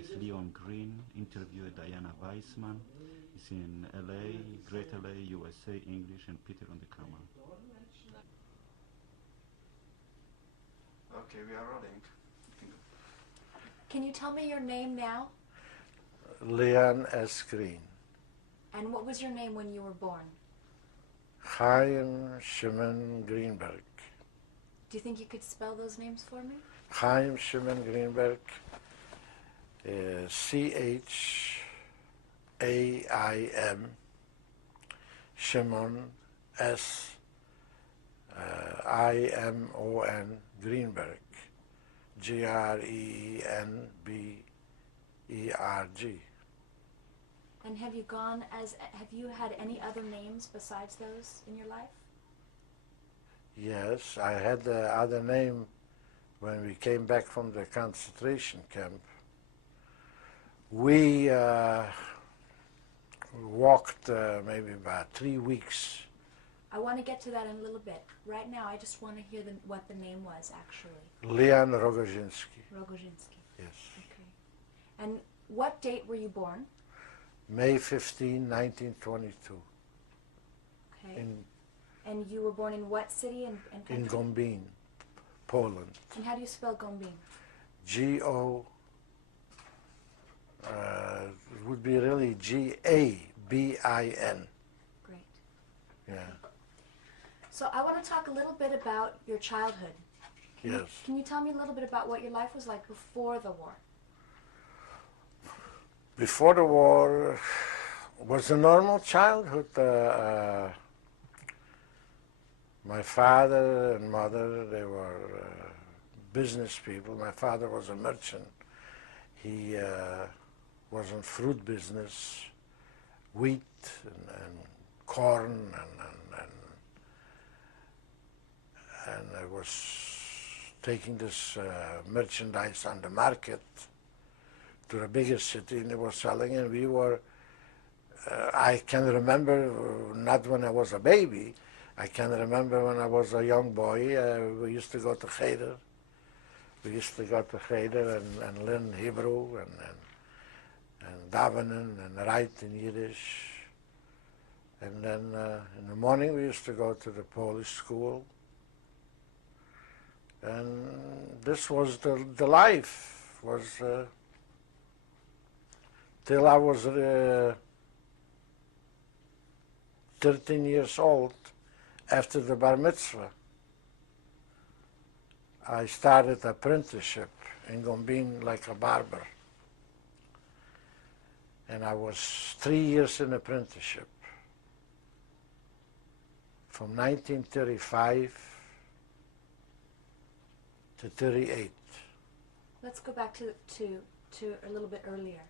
is Leon Green, interviewed Diana Weissman. It's in LA, Great LA, USA, English, and Peter on the camera. Okay, we are rolling. Can you tell me your name now? Leon S. Green. And what was your name when you were born? Chaim Shimon Greenberg. Do you think you could spell those names for me? Chaim Shimon Greenberg. C-H-A-I-M. Shimon S-I-M-O-N Greenberg. G-R-E-E-N-B-E-R-G. And have you had any other names besides those in your life? Yes, I had the other name when we came back from the concentration camp. We walked maybe about 3 weeks. I want to get to that in a little bit. Right now, I just want to hear what the name was, actually. Leon Rogozhinsky. Rogozhinsky. Yes. Okay. And what date were you born? May 15, 1922. Okay. And you were born in what city and country? In Gombin, Poland. And how do you spell Gombin? G-O, it would be really G-A-B-I-N. Great. Yeah. So I want to talk a little bit about your childhood. Yes. Can you tell me a little bit about what your life was like before the war? Before the war was a normal childhood. My father and mother, they were business people. My father was a merchant. He was in fruit business, wheat and corn, and I was taking this merchandise on the market to the biggest city, and they were selling, and we were, I can remember, not when I was a baby, I can remember when I was a young boy, we used to go to Cheder. We used to go to Cheder and learn Hebrew and davening and write in Yiddish. And then in the morning we used to go to the Polish school. And this was the life, was till I was 13 years old. After the bar mitzvah, I started apprenticeship in Gombin like a barber. And I was 3 years in apprenticeship. From 1935 to 38. Let's go back to a little bit earlier.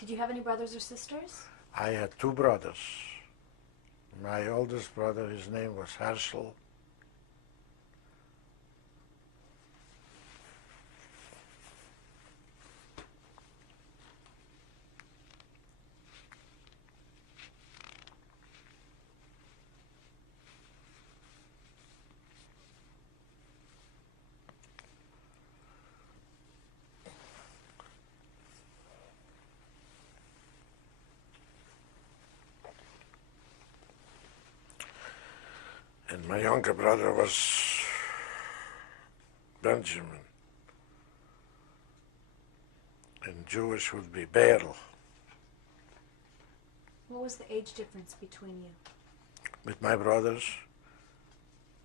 Did you have any brothers or sisters? I had 2 brothers. My oldest brother, his name was Herschel. And my younger brother was Benjamin. And Jewish would be Berl. What was the age difference between you? With my brothers,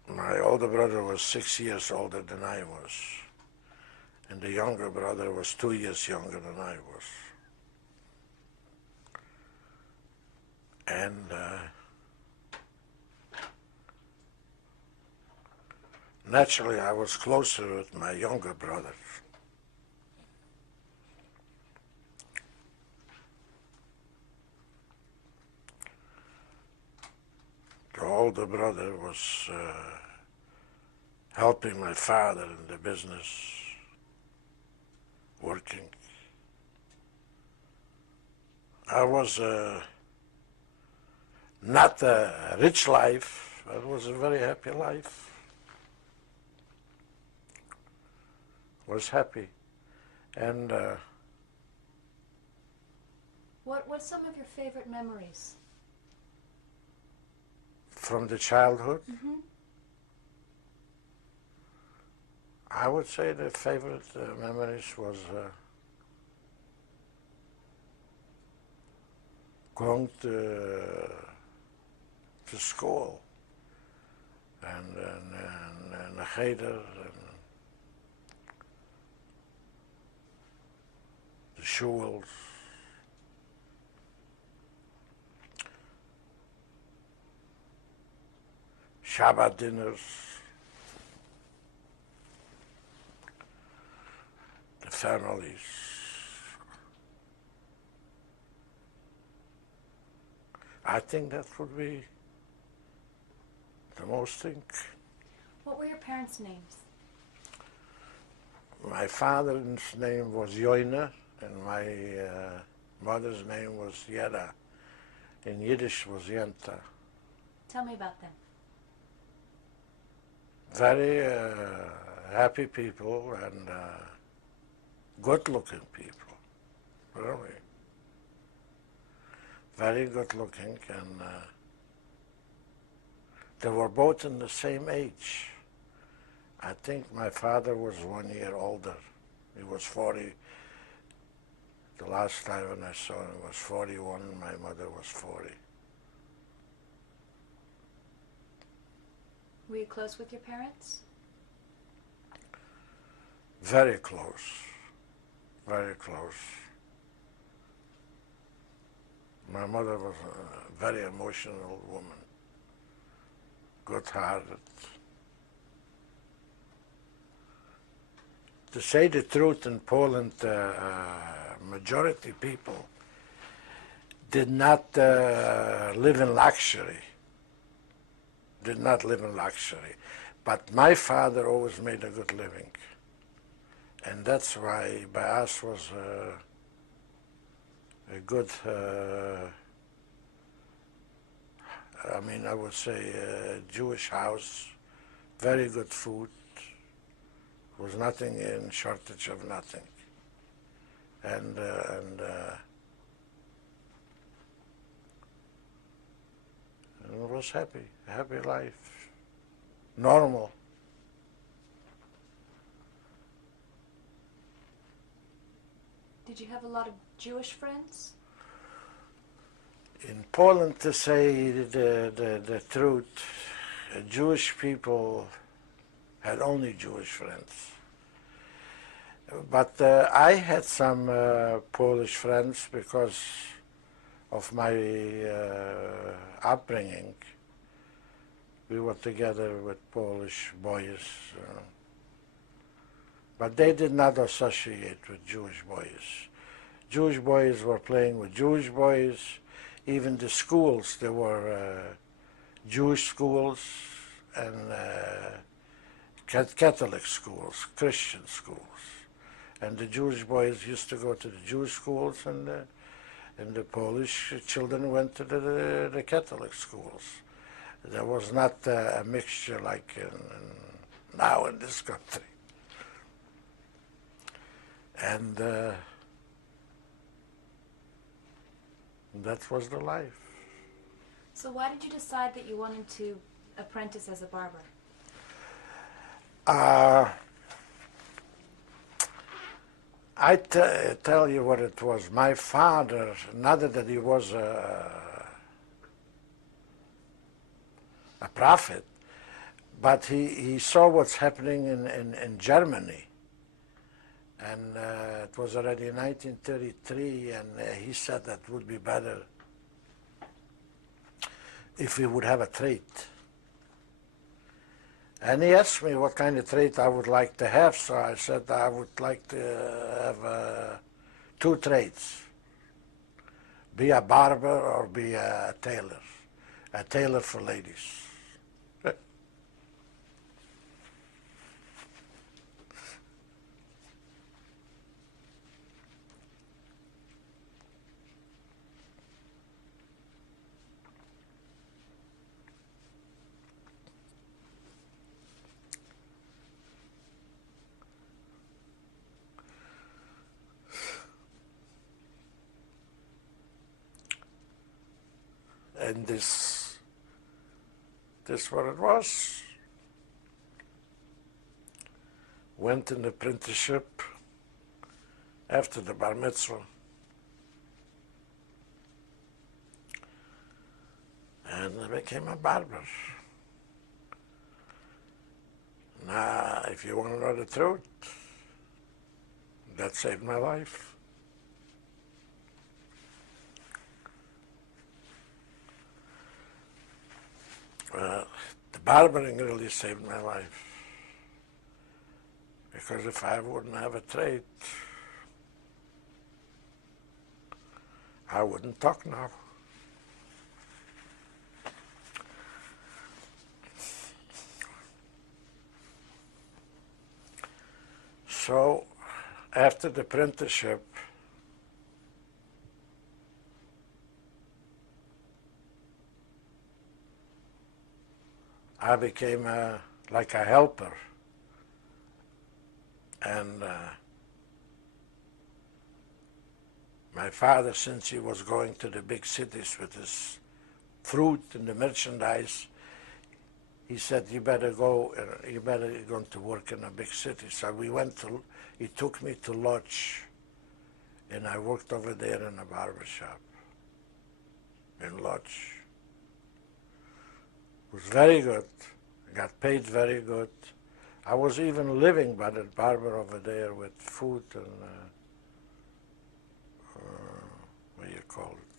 my older brother was 6 years older than I was. And the younger brother was 2 years younger than I was. And naturally, I was closer with my younger brother. The older brother was helping my father in the business, working. I was not a rich life, but it was a very happy life. Was happy. And What's some of your favorite memories? From the childhood, Mm-hmm. I would say the favorite memories was going to school and cheder and the shuls. Shabbat dinners, the families. I think that would be the most thing. What were your parents' names? My father's name was Joine and my mother's name was Yeda. In Yiddish was Yenta. Tell me about them. Very happy people and good-looking people, really. Very good-looking, and they were both in the same age. I think my father was 1 year older. He was 40. The last time when I saw him was 41, my mother was 40. Were you close with your parents? Very close, very close. My mother was a very emotional woman, good-hearted. To say the truth, in Poland, majority people did not live in luxury. Did not live in luxury. But my father always made a good living. And that's why by us was a good, I would say Jewish house, very good food, was nothing in shortage of nothing. And it was happy, happy life, normal. Did you have a lot of Jewish friends? In Poland, to say the truth, Jewish people had only Jewish friends. But I had some Polish friends because of my upbringing. We were together with Polish boys, but they did not associate with Jewish boys. Jewish boys were playing with Jewish boys. Even the schools, there were Jewish schools and Catholic schools, Christian schools. And the Jewish boys used to go to the Jewish schools, and the Polish children went to the Catholic schools. There was not a mixture like now in this country. And that was the life. So why did you decide that you wanted to apprentice as a barber? I tell you what it was. My father, not that he was a prophet, but he saw what's happening in Germany. And it was already 1933, and he said that it would be better if we would have a trade. And he asked me what kind of trade I would like to have, so I said I would like to have 2 trades. Be a barber or be a tailor for ladies. And this what it was. Went in apprenticeship after the bar mitzvah. And I became a barber. Now, if you want to know the truth, that saved my life. The barbering really saved my life. Because if I wouldn't have a trade, I wouldn't talk now. So, after the apprenticeship, I became like a helper. And my father, since he was going to the big cities with his fruit and the merchandise, he said, you better go to work in a big city. So he took me to Lodge, and I worked over there in a barber shop in Lodge. It was very good, got paid very good. I was even living by the barber over there with food and, what do you call it,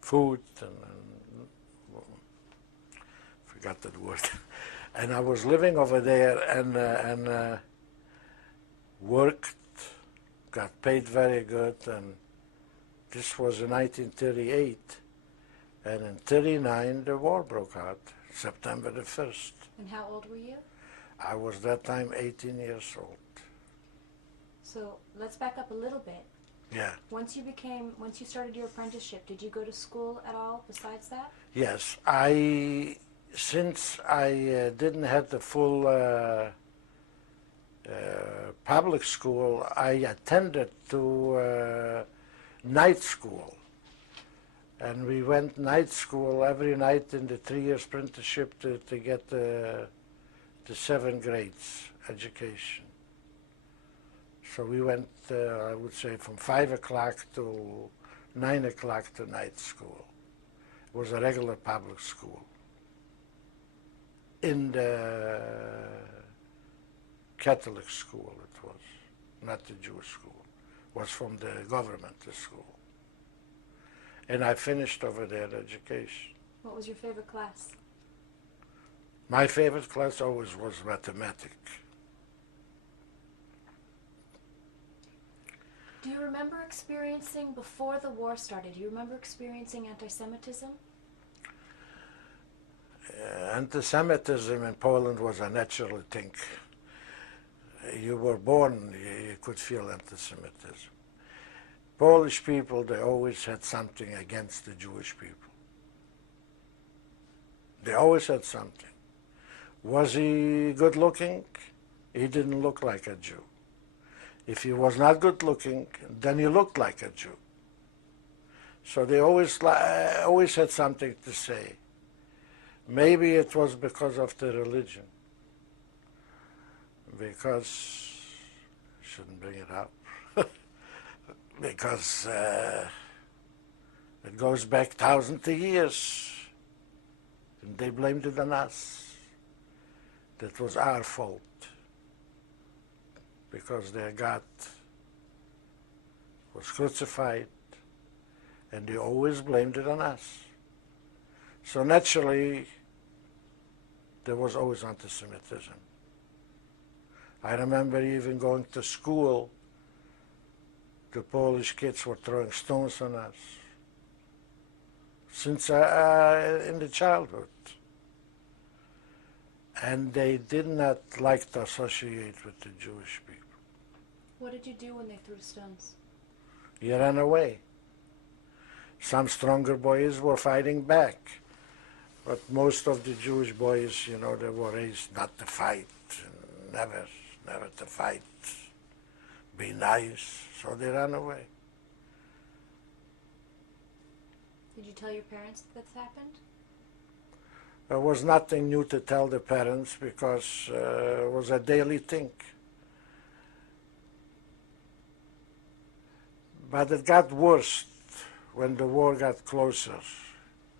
food and forgot that word. And I was living over there and worked, got paid very good, and this was in 1938. And in 1939, the war broke out, September the 1st. And how old were you? I was that time 18 years old. So let's back up a little bit. Yeah. Once you started your apprenticeship, did you go to school at all besides that? Yes. Since I didn't have the full public school, I attended to night school. And we went night school every night in the 3 years apprenticeship to get the 7 grades education. So we went, I would say, from 5 o'clock to 9 o'clock to night school. It was a regular public school. In the Catholic school it was, not the Jewish school. It was from the government, the school. And I finished over there education. What was your favorite class? My favorite class always was mathematics. Do you remember experiencing, before the war started, do you remember experiencing anti-Semitism? Anti-Semitism in Poland was a natural thing. You were born, you could feel anti-Semitism. Polish people, they always had something against the Jewish people. They always had something. Was he good looking? He didn't look like a Jew. If he was not good looking, then he looked like a Jew. So they always had something to say. Maybe it was because of the religion. Because, I shouldn't bring it up. Because it goes back thousands of years, and they blamed it on us. That was our fault, because their God was crucified, and they always blamed it on us. So naturally, there was always anti-Semitism. I remember even going to school, the Polish kids were throwing stones on us since in the childhood. And they did not like to associate with the Jewish people. What did you do when they threw stones? You ran away. Some stronger boys were fighting back. But most of the Jewish boys, you know, they were raised not to fight, never to fight, be nice, so they ran away. Did you tell your parents that this happened? There was nothing new to tell the parents because it was a daily thing. But it got worse when the war got closer.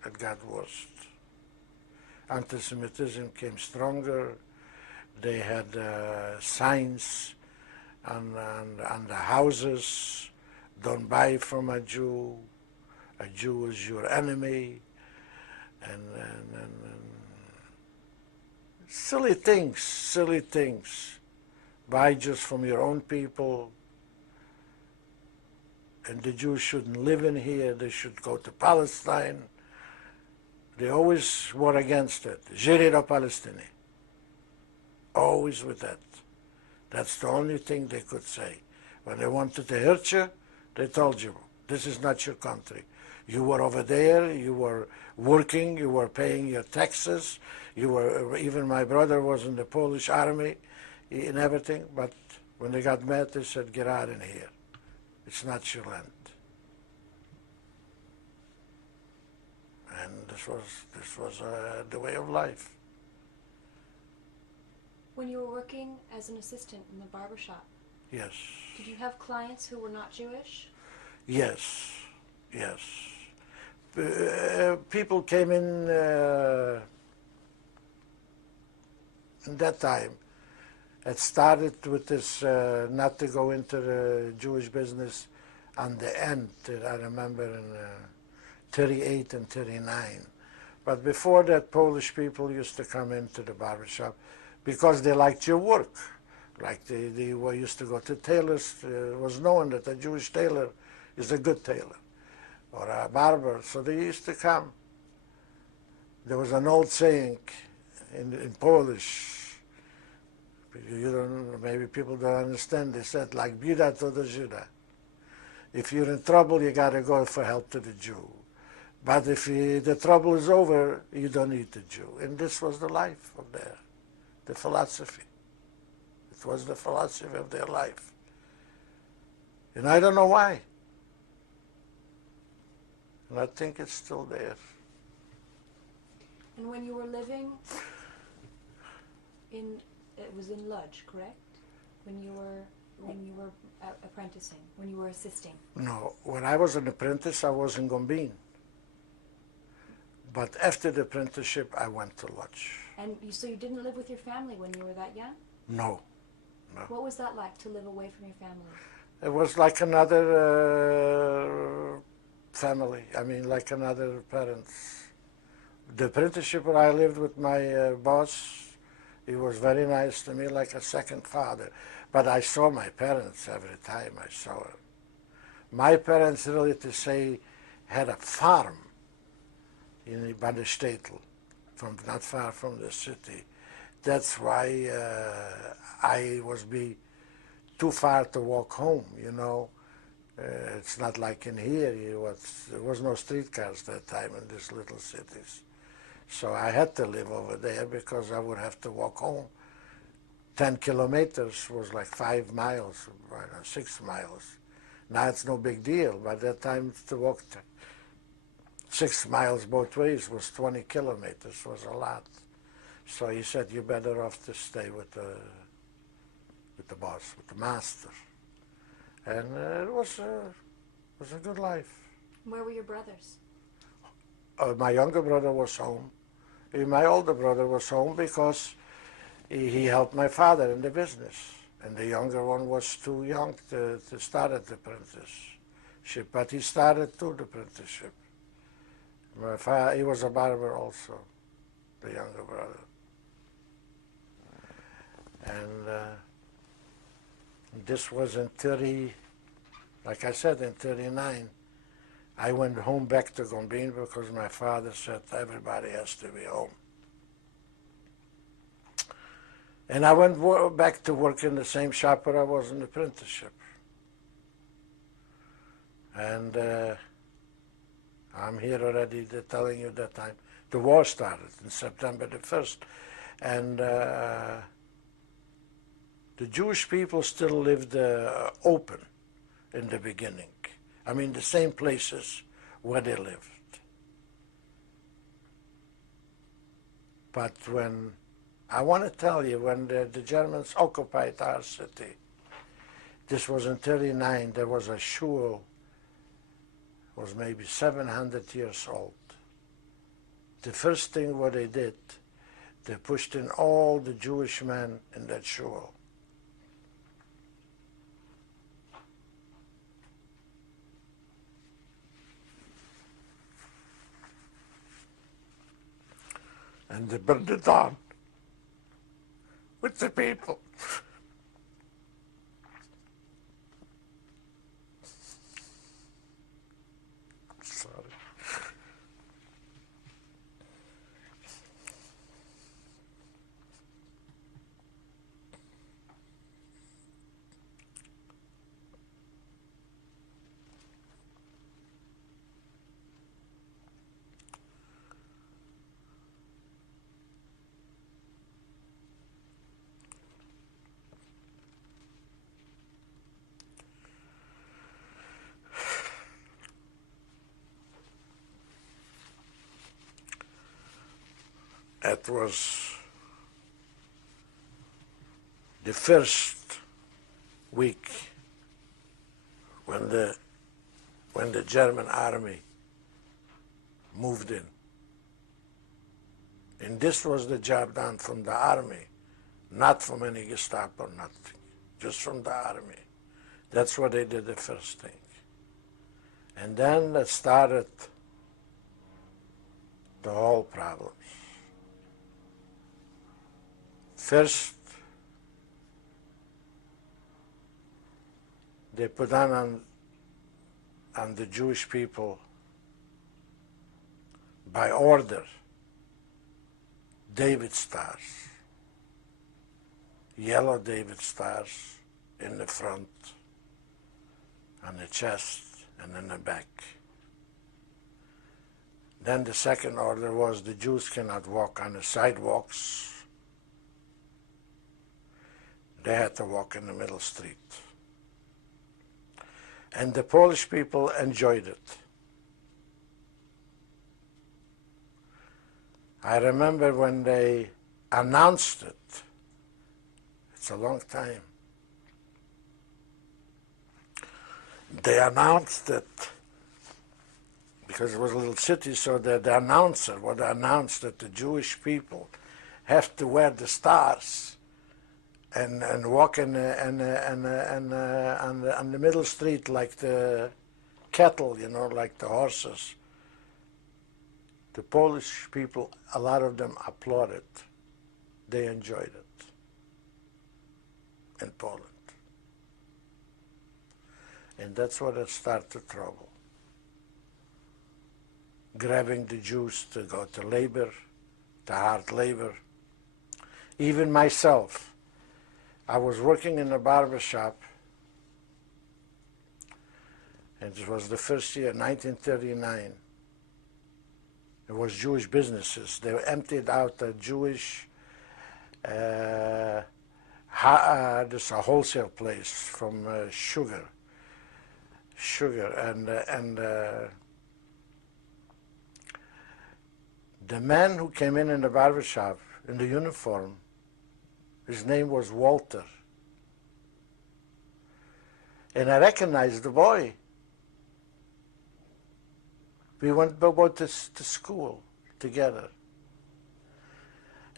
It got worse. Anti-Semitism came stronger. They had signs on the houses, don't buy from a Jew is your enemy, and silly things. Buy just from your own people, and the Jews shouldn't live in here, they should go to Palestine. They always were against it. Gérida Palestine. Always with that. That's the only thing they could say. When they wanted to hurt you, they told you, this is not your country. You were over there, you were working, you were paying your taxes, even my brother was in the Polish army and everything, but when they got mad, they said, get out of here. It's not your land. And this was the way of life. When you were working as an assistant in the barber shop, Yes. did you have clients who were not Jewish? Yes. People came in that time. It started with this not to go into the Jewish business on the end, I remember in 38 and 39. But before that, Polish people used to come into the barbershop because they liked your work. Like they were used to go to tailors. It was known that a Jewish tailor is a good tailor or a barber, so they used to come. There was an old saying in Polish, maybe people don't understand, they said like bida to the Judah. If you're in trouble, you got to go for help to the Jew. But if the trouble is over, you don't need the Jew. And this was the life of the philosophy. It was the philosophy of their life. And I don't know why. And I think it's still there. And when you were living it was in Lodz, correct? When you were apprenticing, when you were assisting? No, when I was an apprentice, I was in Gombin. But after the apprenticeship, I went to Lodz. And so you didn't live with your family when you were that young? No. What was that like, to live away from your family? It was like another family. I mean, like another parents. The apprenticeship where I lived with my boss, he was very nice to me, like a second father. But I saw my parents every time I saw her. My parents, really to say, had a farm in Bandenstetel, not far from the city. That's why I was too far to walk home, you know. It's not like in here. There was no streetcars that time in these little cities. So I had to live over there because I would have to walk home. 10 kilometers was like 5 miles, 6 miles. Now it's no big deal. By that time, to walk 6 miles both ways was 20 kilometers, was a lot. So he said, you're better off to stay with the boss, with the master. And it was a good life. Where were your brothers? My younger brother was home. My older brother was home because he helped my father in the business. And the younger one was too young to start at the apprenticeship. But he started too, the apprenticeship. My father, he was a barber also, the younger brother. And this was in 30, like I said, in 39. I went home back to Gombin because my father said everybody has to be home. And I went back to work in the same shop where I was in the apprenticeship. And I'm here already telling you that time. The war started on September the 1st. And the Jewish people still lived open in the beginning. I mean, the same places where they lived. But when, I want to tell you, when the Germans occupied our city, this was in 39, there was a Shoah, was maybe 700 years old. The first thing what they did, they pushed in all the Jewish men in that Shoah. And they burned it down with the people. Sorry. It was the first week when the German army moved in. And this was the job done from the army, not from any Gestapo, nothing, just from the army. That's what they did the first thing. And then it started the whole problems. First, they put on the Jewish people, by order, David stars, yellow David stars in the front, on the chest, and in the back. Then the second order was the Jews cannot walk on the sidewalks. They had to walk in the middle street. And the Polish people enjoyed it. I remember when they announced it, it's a long time, they announced it, because it was a little city, so the announcer would announce that the Jewish people have to wear the stars and walk on the middle street like the cattle, you know, like the horses. The Polish people, a lot of them applauded. They enjoyed it in Poland. And that's what it started trouble. Grabbing the Jews to go to labor, to hard labor. Even myself, I was working in a barber shop, and it was the first year, 1939. It was Jewish businesses. They emptied out a Jewish, this a wholesale place from sugar, and the man who came in the barber shop in the uniform, his name was Walter. And I recognized the boy. We went both to school together.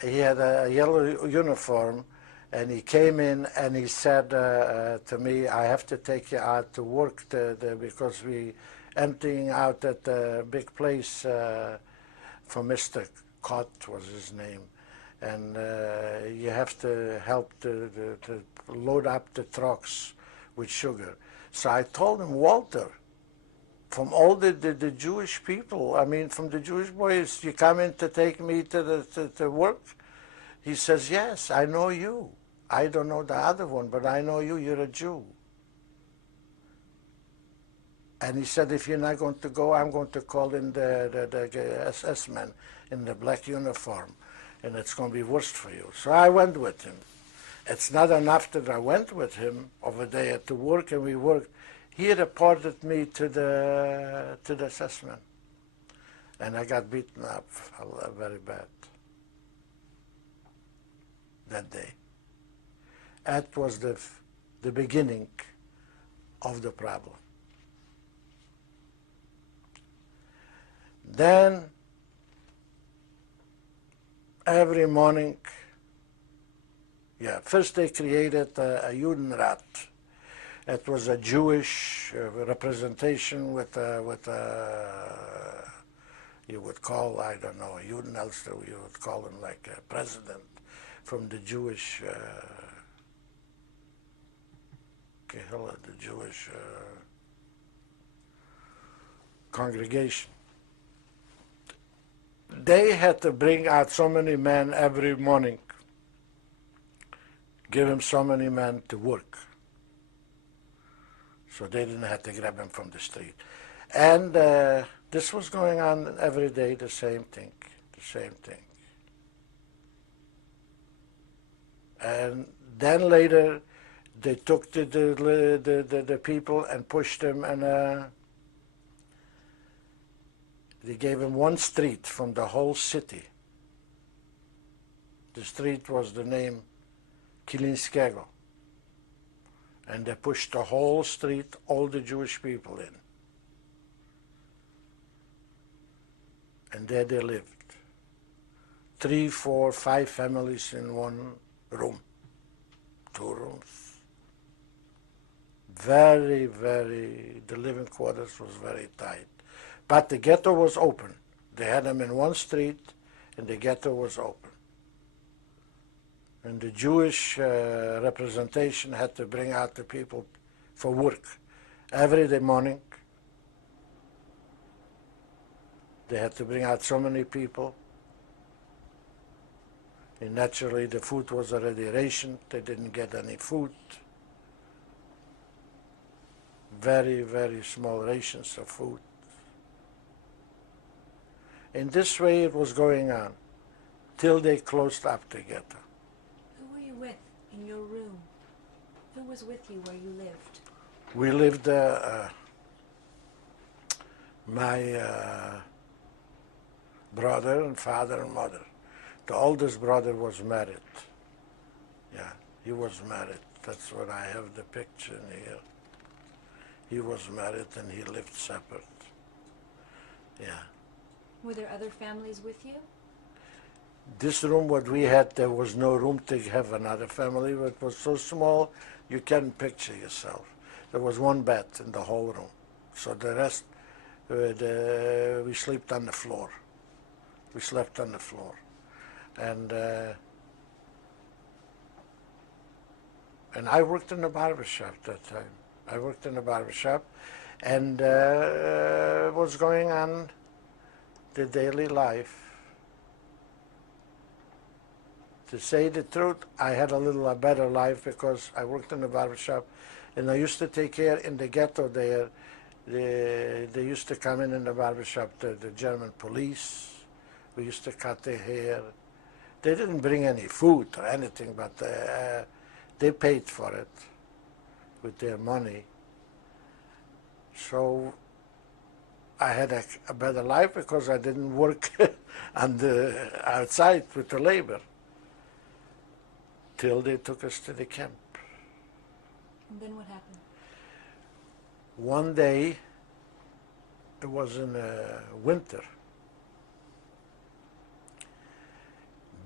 He had a yellow uniform, and he came in and he said to me, I have to take you out to work because we emptying out at the big place for Mr. Cott was his name. And you have to help to load up the trucks with sugar. So I told him, Walter, from all the Jewish people, I mean, from the Jewish boys, you come in to take me to work? He says, yes, I know you. I don't know the other one, but I know you, you're a Jew. And he said, if you're not going to go, I'm going to call in the SS man in the black uniform, and it's going to be worse for you. So I went with him. It's not enough that I went with him over there to work, and we worked. He reported me to the SS man, and I got beaten up very bad. that day. That was the beginning of the problem. Then, every morning, first they created a Judenrat. It was a Jewish representation with you would call, I don't know, a Judenelster, you would call him like a president from the Jewish Kehillah, the Jewish congregation. They had to bring out so many men every morning, give him so many men to work. So they didn't have to grab him from the street. And this was going on every day, the same thing. And then later, they took the people and pushed them, and they gave them one street from the whole city. The street was the name Kilinskego. And they pushed the whole street, all the Jewish people in. And there they lived. 3, 4, 5 families in one room, 2 rooms. Very, the living quarters was very tight. But the ghetto was open. They had them in one street, and the ghetto was open. And the Jewish representation had to bring out the people for work. Every day morning, they had to bring out so many people. And naturally, the food was already rationed. They didn't get any food. Very small rations of food. In this way, it was going on till they closed up the ghetto. Who were you with in your room? Who was with you where you lived? We lived, my brother and father and mother. The oldest brother was married. Yeah, he was married. That's what I have the picture in here. He was married and he lived separate. Yeah. Were there other families with you? This room, what we had, there was no room to have another family. It was so small, you can't picture yourself. There was one bed in the whole room. So the rest, we slept on the floor. We slept on the floor. And I worked in a barber shop that time. I worked in a barber shop, and was going on the daily life. To say the truth, I had a better life because I worked in a barber shop, and I used to take care in the ghetto there. They used to come in the barber shop, the German police. We used to cut their hair. They didn't bring any food or anything, but they paid for it with their money. So I had a better life because I didn't work on the outside with the labor till they took us to the camp. And then what happened? One day, it was in winter.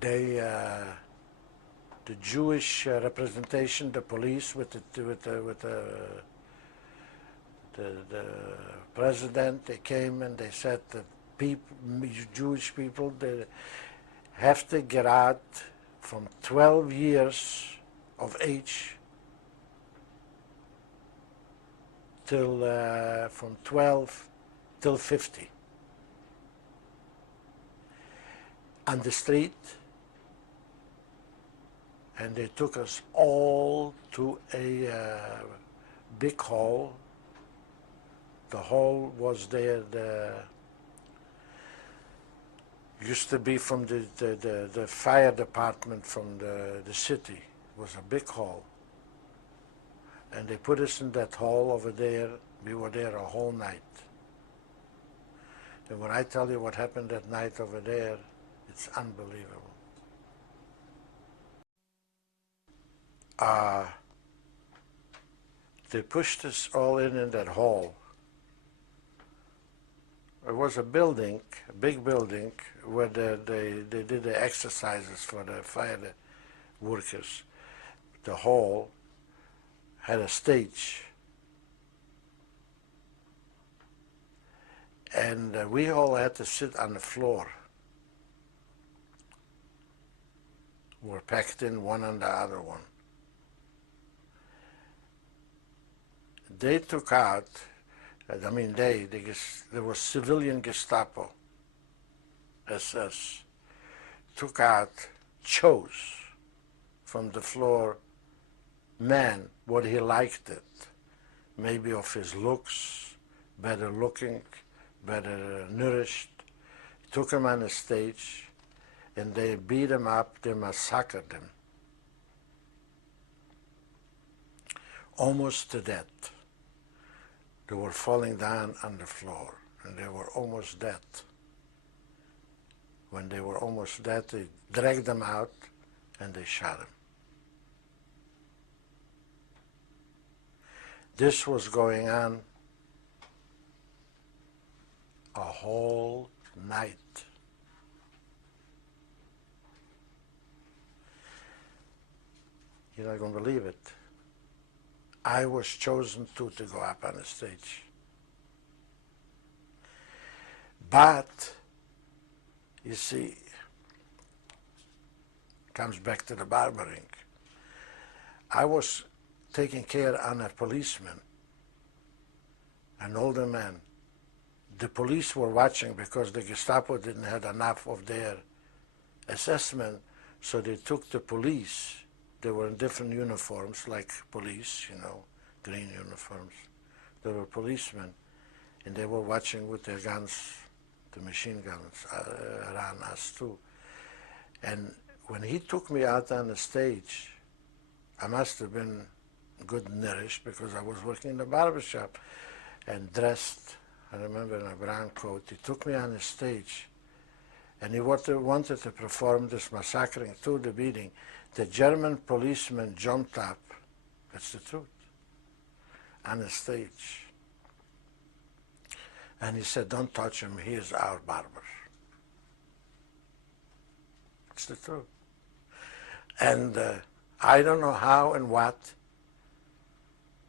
The Jewish representation, the police with the president, they came and they said that Jewish people, they have to get out from 12 years of age till from 12 till 50 on the street. And they took us all to a big hall. The hall was there. Used to be from the fire department from the city. It was a big hall. And they put us in that hall over there. We were there a whole night. And when I tell you what happened that night over there, it's unbelievable. they pushed us all in that hall. It was a building, a big building, where they did the exercises for the fire workers. The hall had a stage, and we all had to sit on the floor. We were packed in one on the other one. They took out, there was civilian Gestapo, SS, took out, chose from the floor man what he liked it, maybe of his looks, better looking, better nourished, took him on the stage, and they beat him up, they massacred him, almost to death. They were falling down on the floor, and they were almost dead. When they were almost dead, they dragged them out, and they shot him. This was going on a whole night. You're not going to believe it. I was chosen to go up on the stage. But, you see, comes back to the barbering. I was taking care on a policeman, an older man. The police were watching because the Gestapo didn't have enough of their assessment, so they took the police. They were in different uniforms, like police, green uniforms. They were policemen, and they were watching with their guns, the machine guns, around us too. And when he took me out on the stage, I must have been good nourished because I was working in the barber shop and dressed, I remember, in a brown coat. He took me on the stage, and he wanted to perform this massacring to the beating. The German policeman jumped up, that's the truth, on the stage. And he said, "Don't touch him, he is our barber." It's the truth. And I don't know how and what,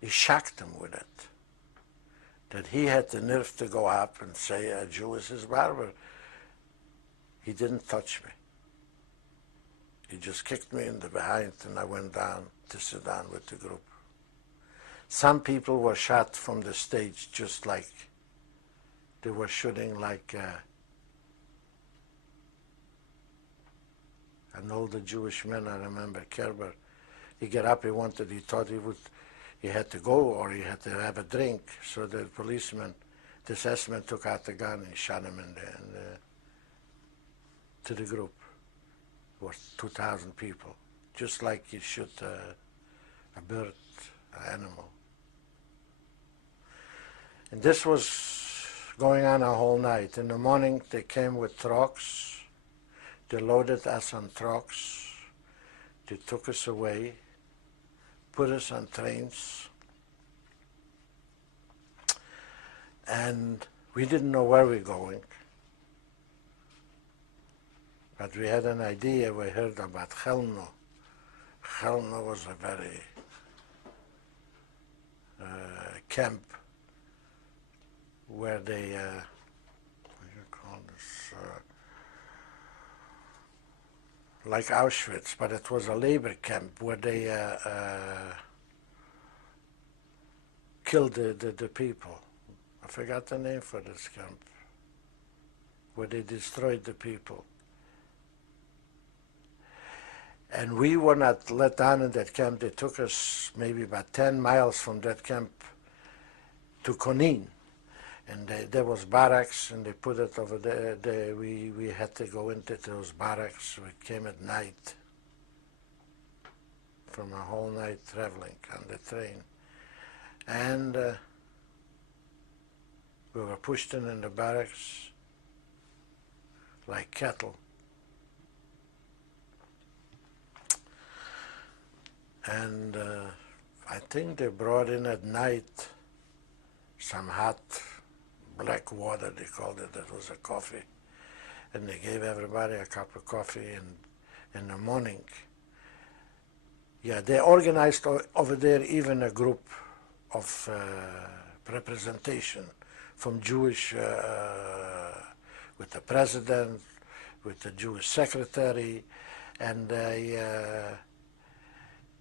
he shocked him with it. That he had the nerve to go up and say a Jew is his barber. He didn't touch me. He just kicked me in the behind, and I went down to sit down with the group. Some people were shot from the stage, just like they were shooting like an older Jewish man, I remember, Kerber. He got up, he thought he had to go or he had to have a drink. So the policeman, this S-man took out the gun and shot him to the group. It was 2,000 people, just like you shoot a bird, an animal. And this was going on a whole night. In the morning, they came with trucks. They loaded us on trucks. They took us away, put us on trains. And we didn't know where we were going. But we had an idea. We heard about Chelmno. Chelmno was a very camp where they, what do you call this, like Auschwitz, but it was a labor camp where they killed the people. I forgot the name for this camp, where they destroyed the people. And we were not let down in that camp. They took us maybe about 10 miles from that camp to Konin. And there was barracks, and they put it over there. We had to go into those barracks. We came at night from a whole night traveling on the train. And we were pushed in the barracks like cattle. And I think they brought in at night some hot black water, they called it. That was a coffee. And they gave everybody a cup of coffee in the morning. Yeah, they organized over there even a group of representation from Jewish, with the president, with the Jewish secretary, and they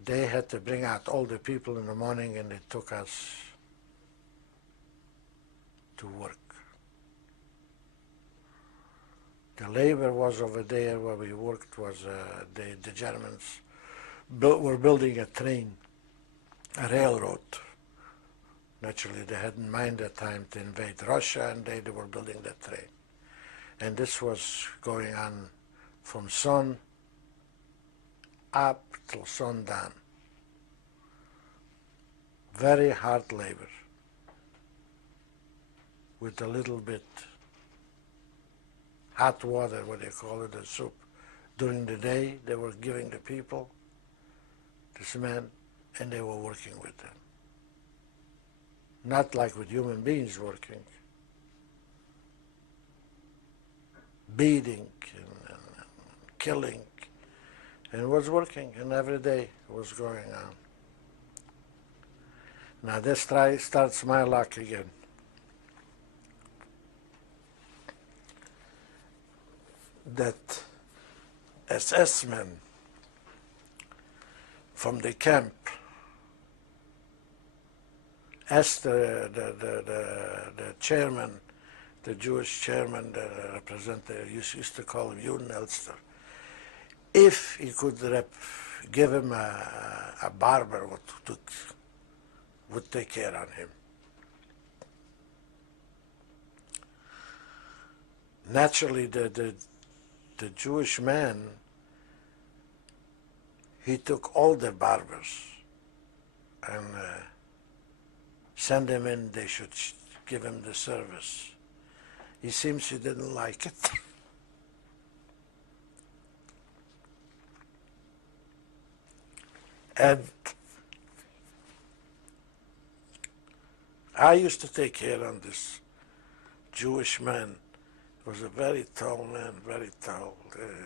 had to bring out all the people in the morning, and they took us to work. The labor was over there where we worked was the Germans were building a train, a railroad. Naturally, they had in mind at the time to invade Russia, and they were building that train. And this was going on from sun up till sundown. Very hard labor with a little bit hot water, what they call it, a soup. During the day, they were giving the people this men, and they were working with them. Not like with human beings working. Beating and killing, and it was working, and every day it was going on. Now this starts my luck again. That SS men from the camp asked the chairman, the Jewish chairman, the representative, used to call him Juden Elster, if he could give him a barber would take care on him. Naturally, the Jewish man, he took all the barbers and sent them in, they should give him the service. He seems he didn't like it. And I used to take care of this Jewish man. He was a very tall man, very tall,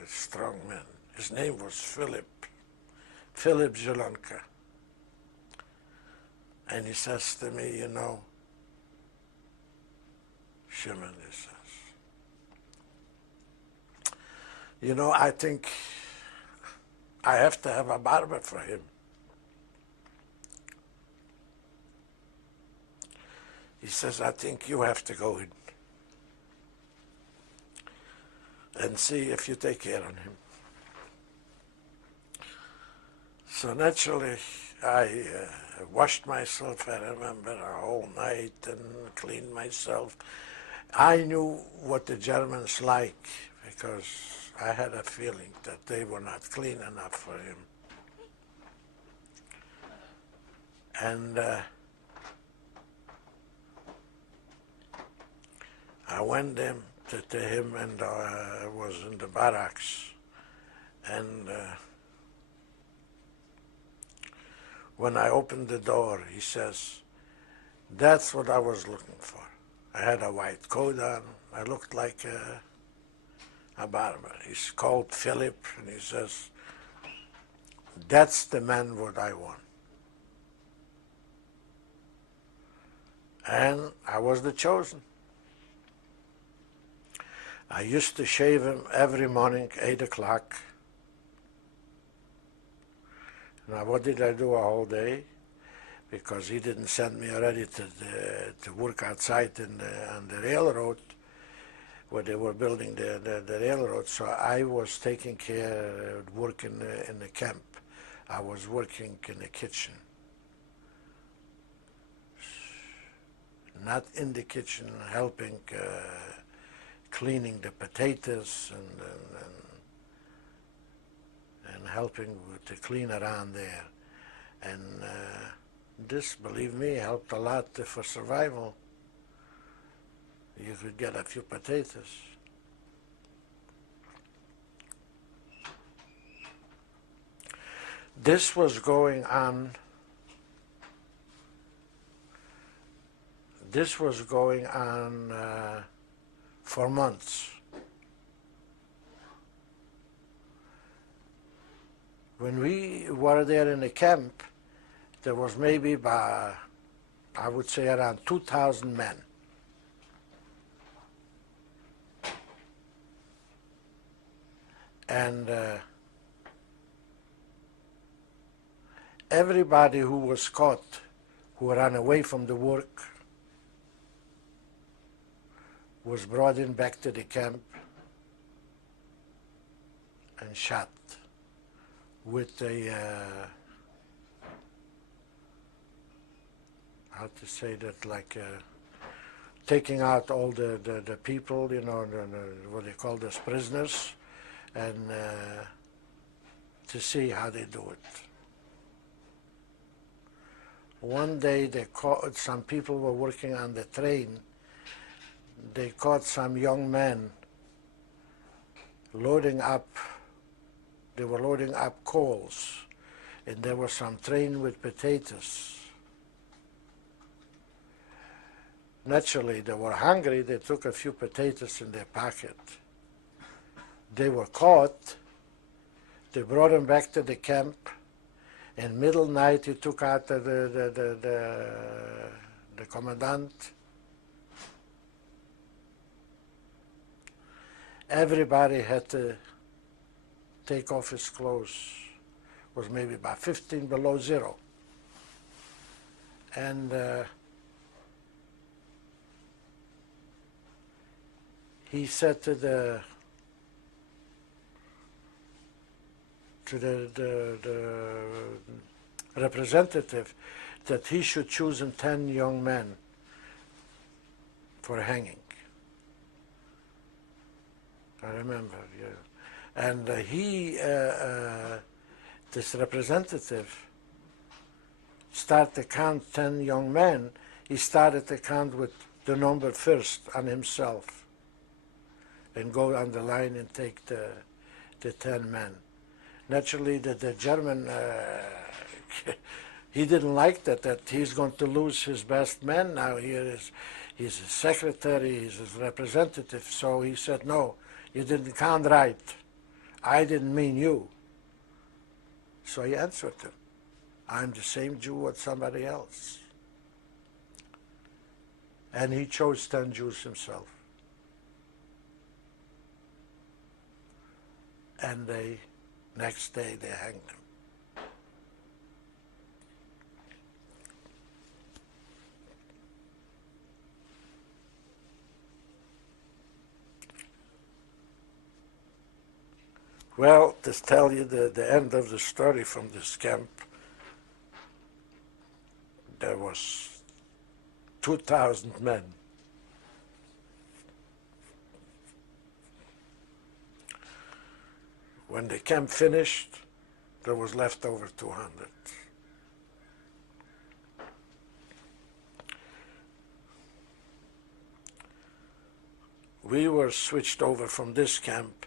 strong man. His name was Philip Zelonka. And he says to me, you know, Shimon, he says, you know, I think I have to have a barber for him. He says, I think you have to go in and see if you take care of him. So naturally, I washed myself, I remember, a whole night and cleaned myself. I knew what the Germans like because I had a feeling that they were not clean enough for him. And I went to him and was in the barracks. And when I opened the door, he says, that's what I was looking for. I had a white coat on. I looked like a barber. He's called Philip, and he says, that's the man what I want. And I was the chosen. I used to shave him every morning, 8 o'clock. Now, what did I do a whole day? Because he didn't send me already to work outside on the railroad, where they were building the railroad. So I was taking care, working in the camp. I was working in the kitchen. Not in the kitchen, helping, cleaning the potatoes and helping to clean around there. And this, believe me, helped a lot for survival. You could get a few potatoes. This was going on. This was going on for months. When we were there in the camp, there was maybe I would say around 2,000 men. And everybody who was caught, who ran away from the work, was brought in back to the camp and shot with a, how to say that, like taking out all the people, you know, what they call those prisoners, and to see how they do it. One day they caught, some people were working on the train, they caught some young men loading up, they were loading up coals, and there was some train with potatoes. Naturally, they were hungry, they took a few potatoes in their pocket. They were caught, they brought them back to the camp. In middle night, he took out the commandant. Everybody had to take off his clothes. It was maybe about 15 below zero. And he said to the representative that he should choose 10 young men for hanging. I remember, yeah. And this representative, started to count 10 young men. He started to count with the number first on himself and go on the line and take the 10 men. Naturally, the German, he didn't like that he's going to lose his best man now. He's his secretary, he's his representative. So he said, no, you didn't count right. I didn't mean you. So he answered him, I'm the same Jew as somebody else. And he chose 10 Jews himself. And next day they hanged him. Well, to tell you the end of the story from this camp, there was 2,000 men. When the camp finished, there was left over 200. We were switched over from this camp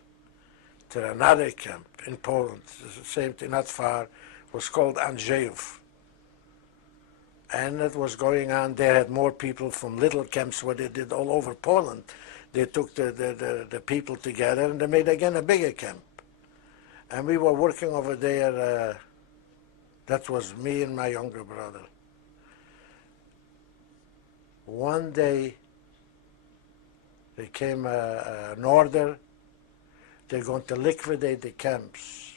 to another camp in Poland, the same thing, not far, was called Andrzejów. And it was going on, they had more people from little camps, what they did all over Poland. They took the people together and they made again a bigger camp. And we were working over there, that was me and my younger brother. One day, there came an order, they're going to liquidate the camps.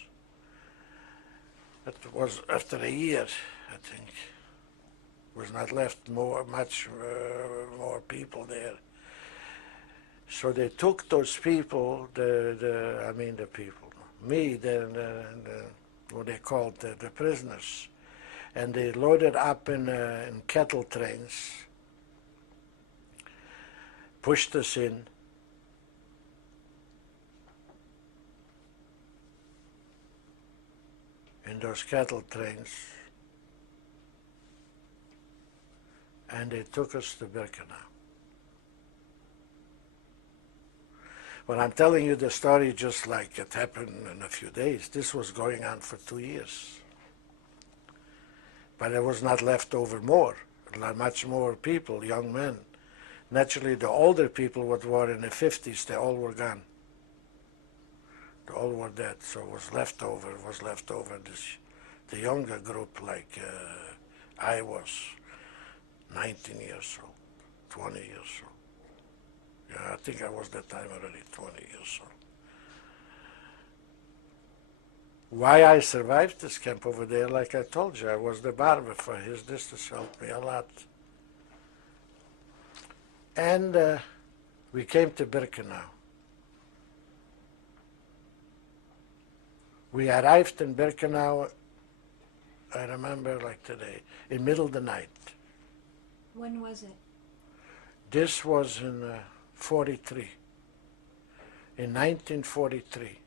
It was after a year, I think. Was not left much more people there. So they took those people, the people, me, what they called the prisoners, and they loaded up in cattle trains, pushed us in, those cattle trains, and they took us to Birkenau. Well, I'm telling you the story just like it happened in a few days. This was going on for 2 years. but there was not left over more, much more people, young men. Naturally, the older people what were in the 50s, they all were gone. They all were dead, so it was left over. The younger group, like I was, 19 years old, 20 years old. Yeah, I think I was that time already 20 years old. Why I survived this camp over there, like I told you, I was the barber for his distance, helped me a lot. And we came to Birkenau. We arrived in Birkenau, I remember like today, in middle of the night. When was it? This was in 43, in 1943.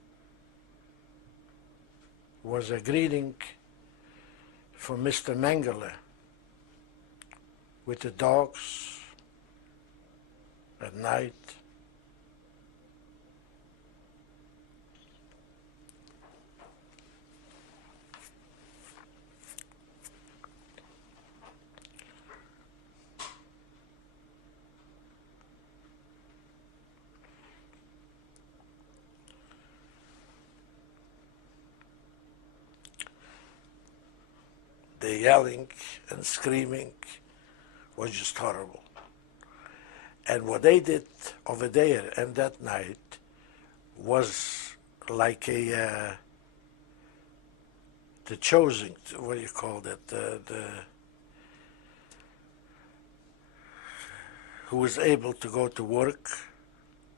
Was a greeting from Mr. Mengele with the dogs at night. The yelling and screaming was just horrible. And what they did over there and that night was like the choosing, what do you call that, who was able to go to work,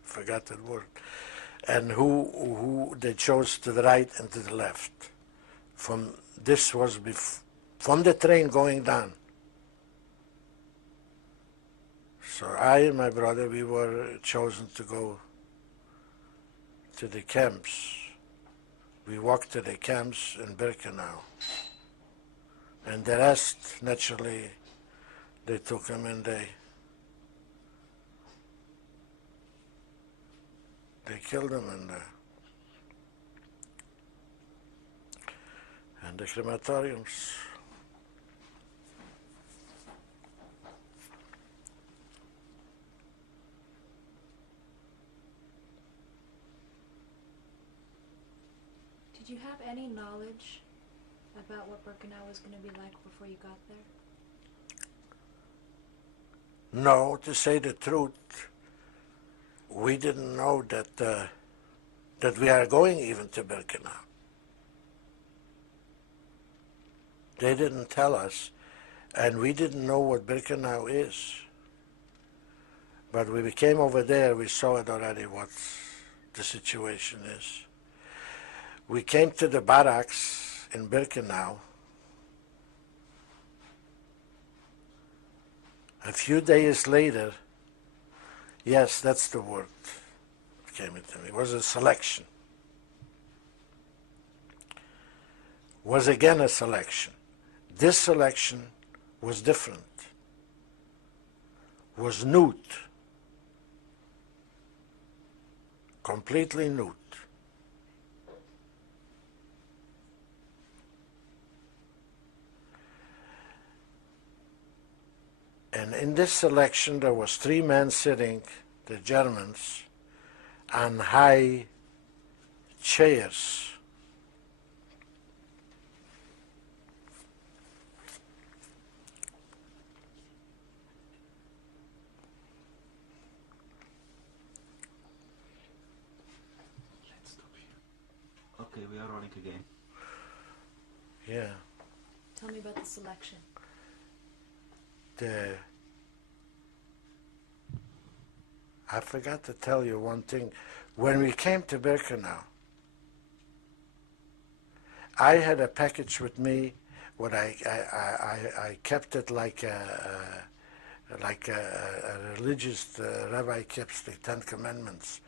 forgot that word, and who they chose to the right and to the left. This was from the train going down. So I and my brother, we were chosen to go to the camps. We walked to the camps in Birkenau. And the rest, naturally, they took them and they killed them in the crematoriums. Did you have any knowledge about what Birkenau was going to be like before you got there? No, to say the truth, we didn't know that we are going even to Birkenau. They didn't tell us, and we didn't know what Birkenau is. But when we came over there, we saw it already, what the situation is. We came to the barracks in Birkenau. A few days later, yes, that's the word that came into me. It was a selection. Was again a selection. This selection was different. Was nude. Completely nude. And in this selection, there was 3 men sitting, the Germans, on high chairs. Let's stop here. Okay, we are rolling again. Yeah. Tell me about the selection. I forgot to tell you one thing. When we came to Birkenau, I had a package with me. What I kept it like a religious rabbi keeps the 10 Commandments.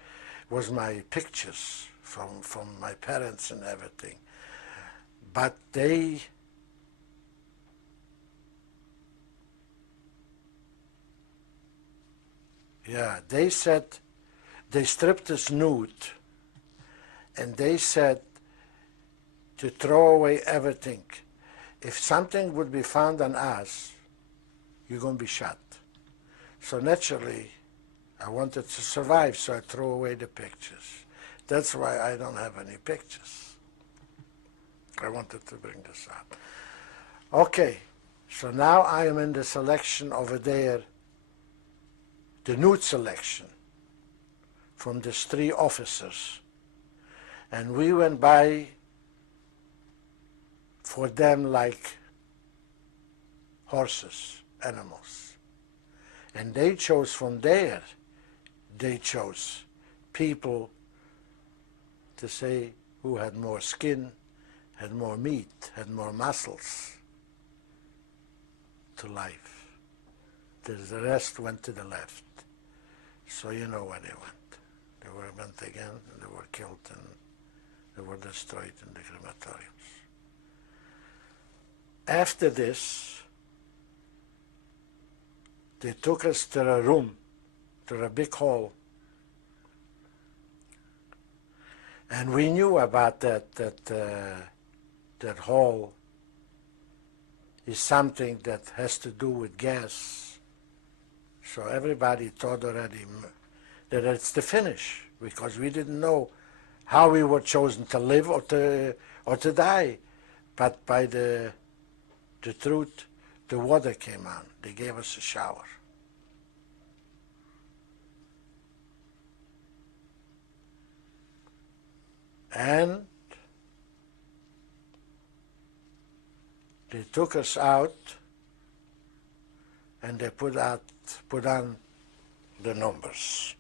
It was my pictures from my parents and everything. But they said, they stripped us nude, and they said to throw away everything. if something would be found on us, you're going to be shot. So naturally, I wanted to survive, so I threw away the pictures. That's why I don't have any pictures. I wanted to bring this up. Okay, so now I am in the selection over there, the nude selection from these 3 officers. And we went by for them like horses, animals. And they chose from there, they chose people to say who had more skin, had more meat, had more muscles to life. The rest went to the left. So you know where they went. They went again, and they were killed, and they were destroyed in the crematoriums. After this, they took us to a room, to a big hall. And we knew about that hall is something that has to do with gas. So everybody thought already that it's the finish, because we didn't know how we were chosen to live or to die. But by the truth, the water came on. They gave us a shower. And they took us out, and they put on the numbers.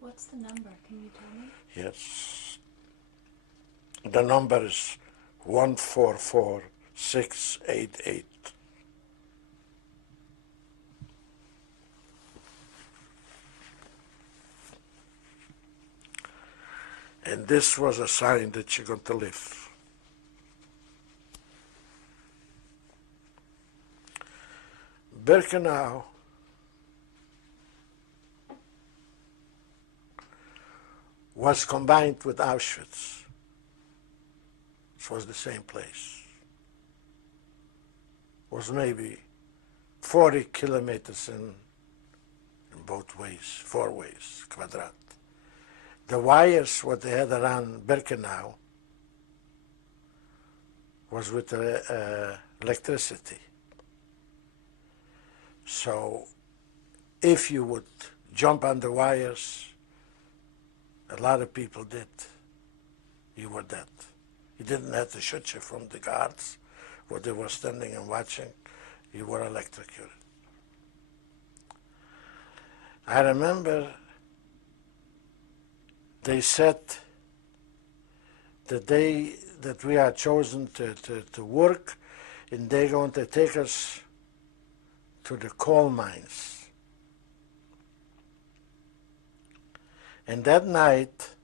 What's the number? Can you tell me? Yes. The number is 144688. And this was a sign that you're going to live. Birkenau was combined with Auschwitz. It was the same place. It was maybe 40 kilometers in both ways, 4 ways, quadrat. The wires, what they had around Birkenau, was with electricity. So if you would jump on the wires, a lot of people did, you were dead. You didn't have to shoot you from the guards, where they were standing and watching. You were electrocuted. I remember they said the day that we are chosen to work, and they're going to take us to the coal mines. And that night,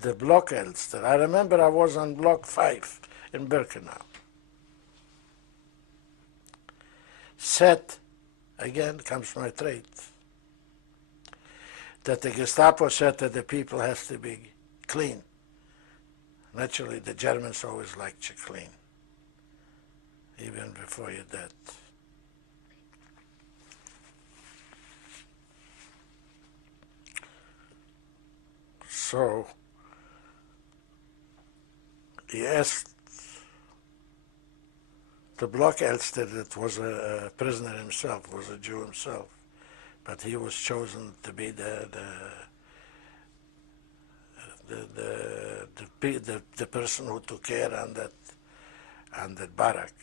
the block Elster, I remember I was on block 5 in Birkenau, said, again comes my trait, that the Gestapo said that the people has to be clean. Naturally, the Germans always liked you clean, even before you're dead. So he asked the block Elster, that was a prisoner himself, was a Jew himself, but he was chosen to be the person who took care on that barrack.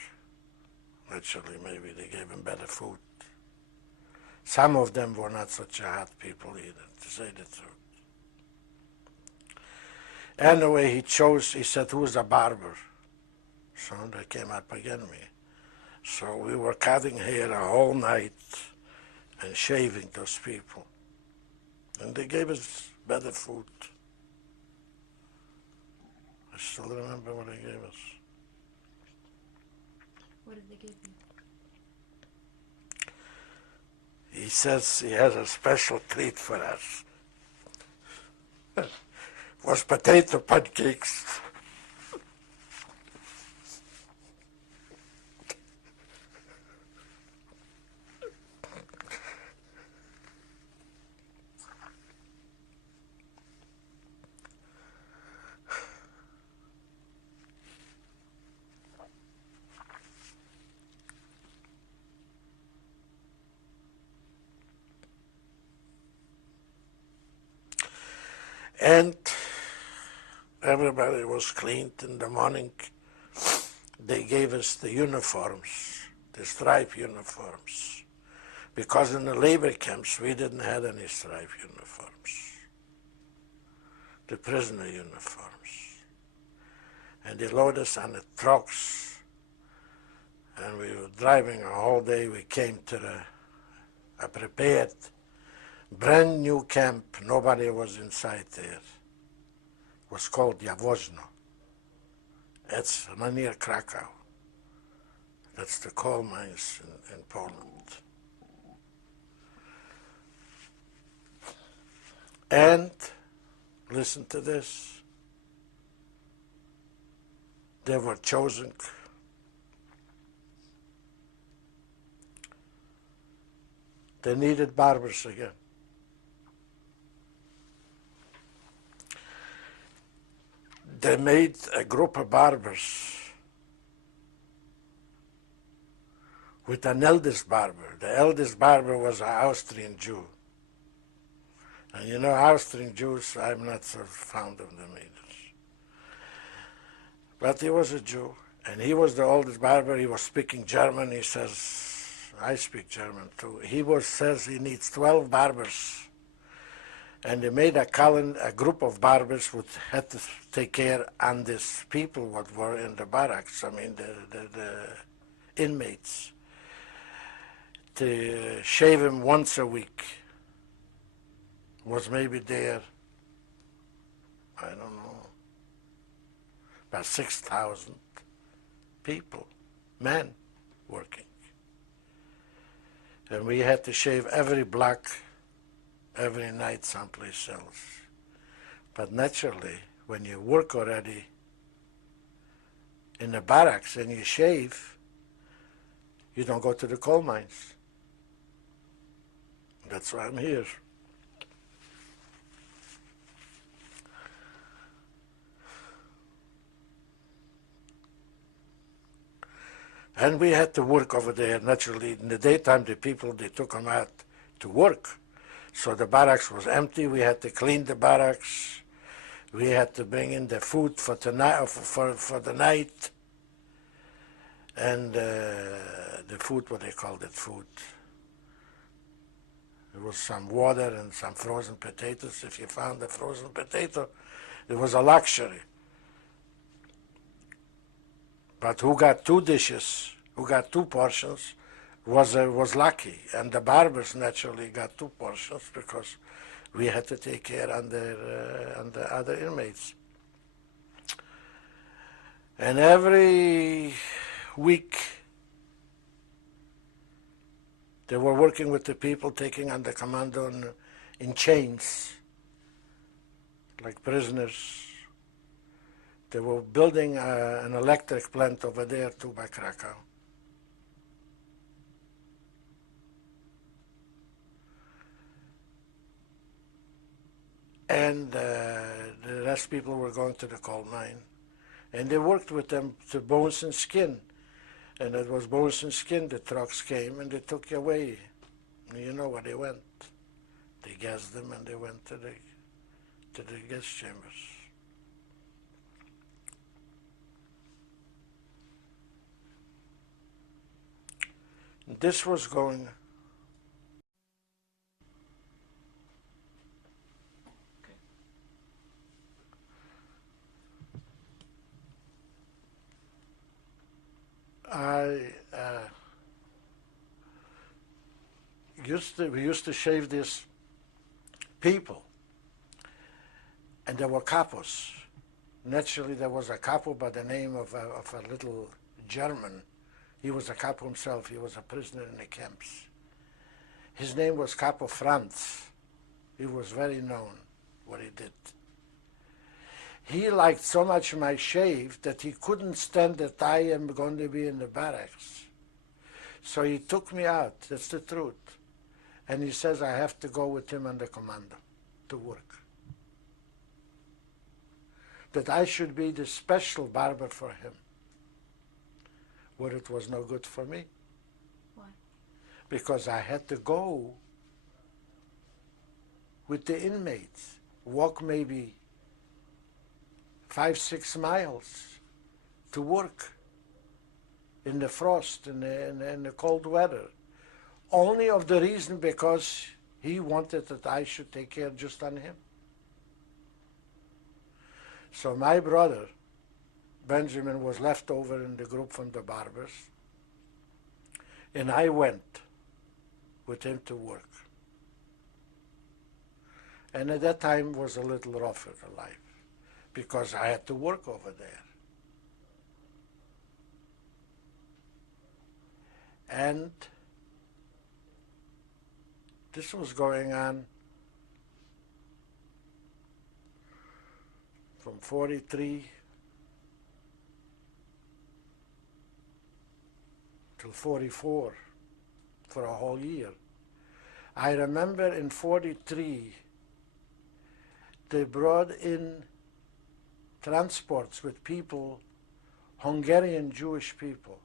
Naturally, maybe they gave him better food. Some of them were not such a hot people either, to say the truth. Anyway, he said, who's a barber? So they came up against me. So we were cutting hair a whole night and shaving those people. And they gave us better food. I still remember what they gave us. What did they give you? he says he has a special treat for us. Was potato pancakes. And everybody was cleaned in the morning. They gave us the uniforms, the stripe uniforms, because in the labor camps we didn't have any stripe uniforms, the prisoner uniforms. And they loaded us on the trucks, and we were driving a whole day. We came to a prepared, brand new camp. Nobody was inside there. It was called Jaworzno. It's near Krakow. That's the coal mines in Poland. And listen to this. They were chosen. They needed barbers again. They made a group of barbers with an eldest barber. The eldest barber was an Austrian Jew. And you know, Austrian Jews, I'm not so fond of them either. But he was a Jew, and he was the oldest barber. He was speaking German. He says, I speak German too. He says he needs 12 barbers. And they made a group of barbers who had to take care on these people what were in the barracks, I mean the inmates, to shave him once a week. Was maybe there, I don't know, about 6,000 people, men working. And we had to shave every block every night someplace else. But naturally, when you work already in the barracks and you shave, you don't go to the coal mines. That's why I'm here. And we had to work over there. Naturally, in the daytime, the people, they took them out to work. So the barracks was empty. We had to clean the barracks. We had to bring in the food for tonight, for the night. And the food, what they called it, food. There was some water and some frozen potatoes. If you found a frozen potato, it was a luxury. But who got 2 dishes, who got 2 portions, was lucky. And the barbers naturally got 2 portions because we had to take care on the other inmates. And every week, they were working with the people, taking on the commando in chains, like prisoners. They were building an electric plant over there too by Krakow. And the rest people were going to the coal mine. And they worked with them to bones and skin. And it was bones and skin, the trucks came and they took you away. And you know where they went. They gassed them and they went to the gas chambers. This was going. We used to shave these people, and there were capos. Naturally, there was a capo by the name of a little German. He was a capo himself. He was a prisoner in the camps. His name was Capo Franz. He was very known what he did. He liked so much my shave that he couldn't stand that I am going to be in the barracks. So he took me out, that's the truth. And he says I have to go with him on the commando to work. That I should be the special barber for him. Well, it was no good for me. Why? Because I had to go with the inmates, walk maybe 5-6 miles to work in the frost, in the cold weather, only of the reason because he wanted that I should take care just on him. So my brother, Benjamin, was left over in the group from the barbers, and I went with him to work. And at that time was a little rougher life, because I had to work over there. And this was going on from 43 till 44 for a whole year. I remember in 43 they brought in transports with people, Hungarian Jewish people,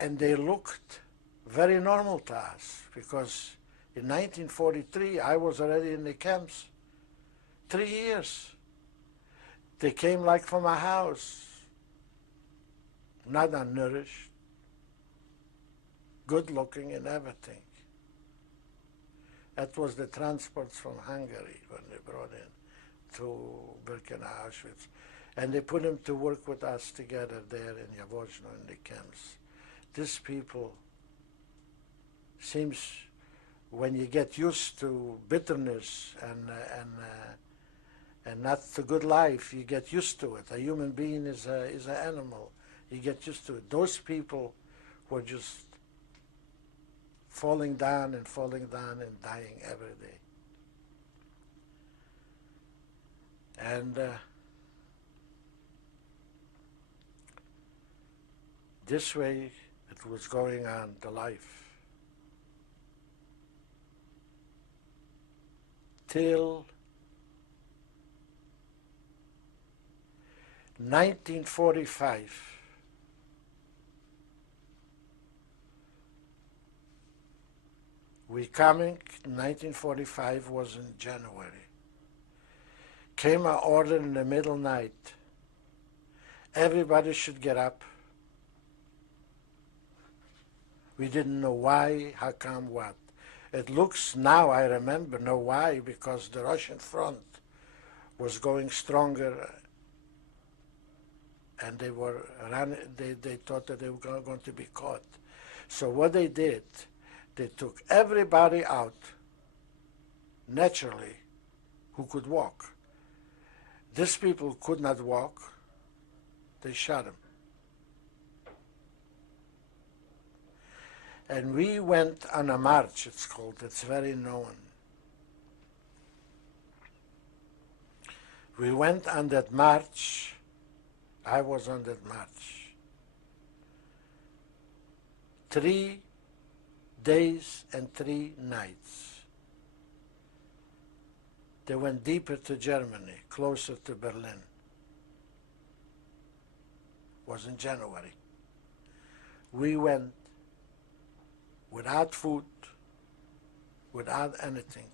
and they looked very normal to us, because in 1943 I was already in the camps 3 years. They came like from a house, not unnourished, good looking and everything. That was the transports from Hungary when they brought in to Birkenau, Auschwitz. And they put them to work with us together there in Jaworzno in the camps. These people seems, when you get used to bitterness and not the good life, you get used to it. A human being is an animal. You get used to it. Those people were just falling down and dying every day. And this way it was going on, the life. Till 1945. We coming, 1945 was in January. Came an order in the middle night. Everybody should get up. We didn't know why, how come, what. It looks now, I remember, know why, because the Russian front was going stronger, and they were running, they thought that they were going to be caught. So what they did, they took everybody out, naturally, who could walk. These people could not walk. They shot them. And we went on a march, it's called. It's very known. We went on that march. I was on that march. 3 days and 3 nights. They went deeper to Germany, closer to Berlin. It was in January. We went without food, without anything.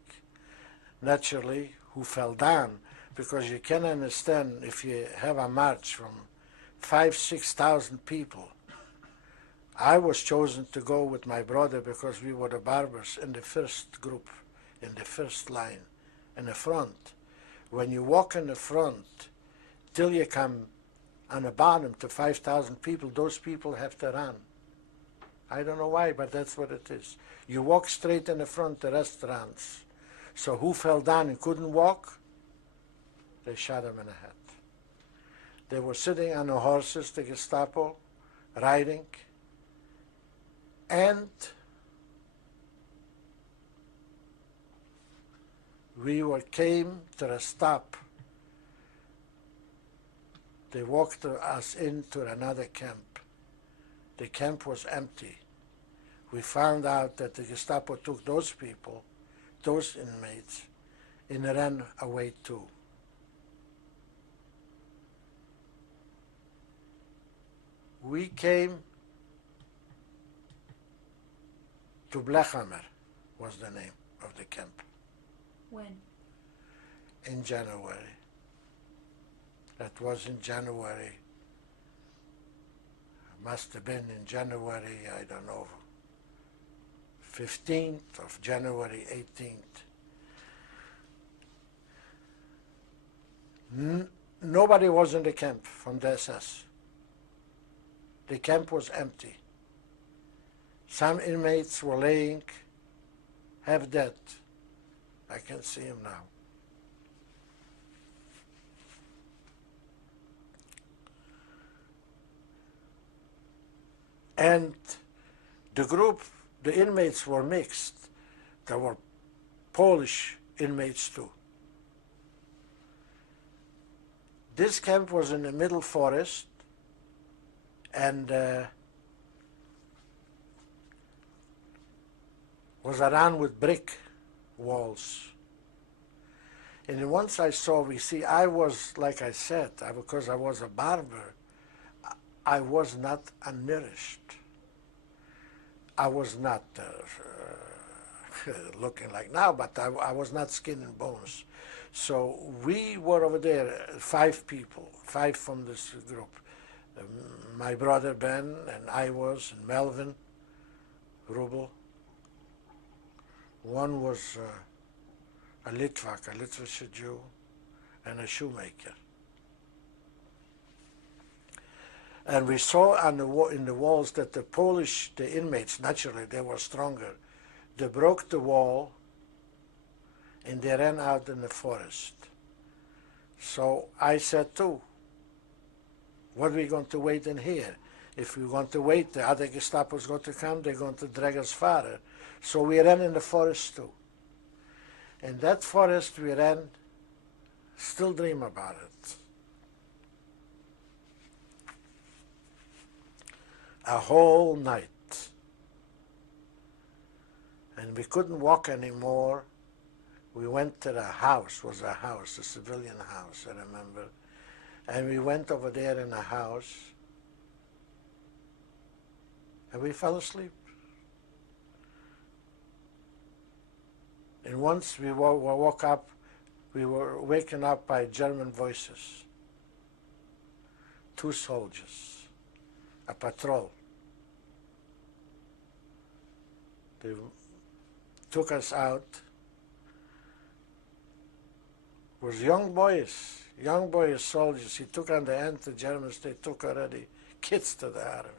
Naturally, who fell down, because you can understand if you have a march from 5,000-6,000 people. I was chosen to go with my brother because we were the barbers in the first group, in the first line, in the front. When you walk in the front, till you come on the bottom to 5,000 people, those people have to run. I don't know why, but that's what it is. You walk straight in the front, the rest runs. So who fell down and couldn't walk? They shot him in the head. They were sitting on the horses, the Gestapo, riding, and came to a stop. They walked us into another camp. The camp was empty. We found out that the Gestapo took those people, those inmates, and ran away too. We came to Blechhammer, was the name of the camp. When? In January. That was in January. Must have been in January, I don't know, 15th of January, 18th. Nobody was in the camp from the SS. The camp was empty. Some inmates were laying half dead. I can see him now. And the group, the inmates were mixed. There were Polish inmates too. This camp was in the middle forest, and was around with brick walls. And once I was, like I said, because I was a barber, I was not unnourished. I was not looking like now, but I was not skin and bones. So we were over there, 5 people, 5 from this group. My brother Ben, and I was, and Melvin, Rubel. One was a Litvak, a Litvish Jew, and a shoemaker. And we saw on in the walls that the inmates, naturally, they were stronger. They broke the wall and they ran out in the forest. So I said too, what are we going to wait in here? If we're going to wait, the other Gestapo's going to come, they're going to drag us farther. So we ran in the forest too. In that forest we ran, still dream about it. A whole night. And we couldn't walk anymore. We went to the house, a civilian house, I remember. And we went over there in a house, and we fell asleep. And once we woke up, we were waken up by German voices. 2 soldiers, a patrol. They took us out. It was young boys, soldiers. He took on the end, the Germans, they took already kids to the army.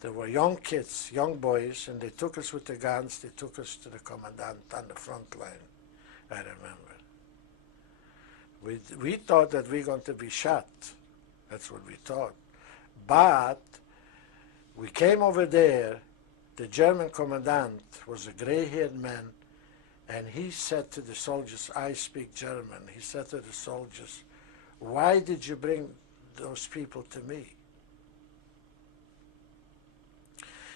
There were young kids, young boys, and they took us with the guns. They took us to the commandant on the front line, I remember. We thought that we were going to be shot. That's what we thought. But we came over there. The German commandant was a gray-haired man, and he said to the soldiers, I speak German. He said to the soldiers, why did you bring those people to me?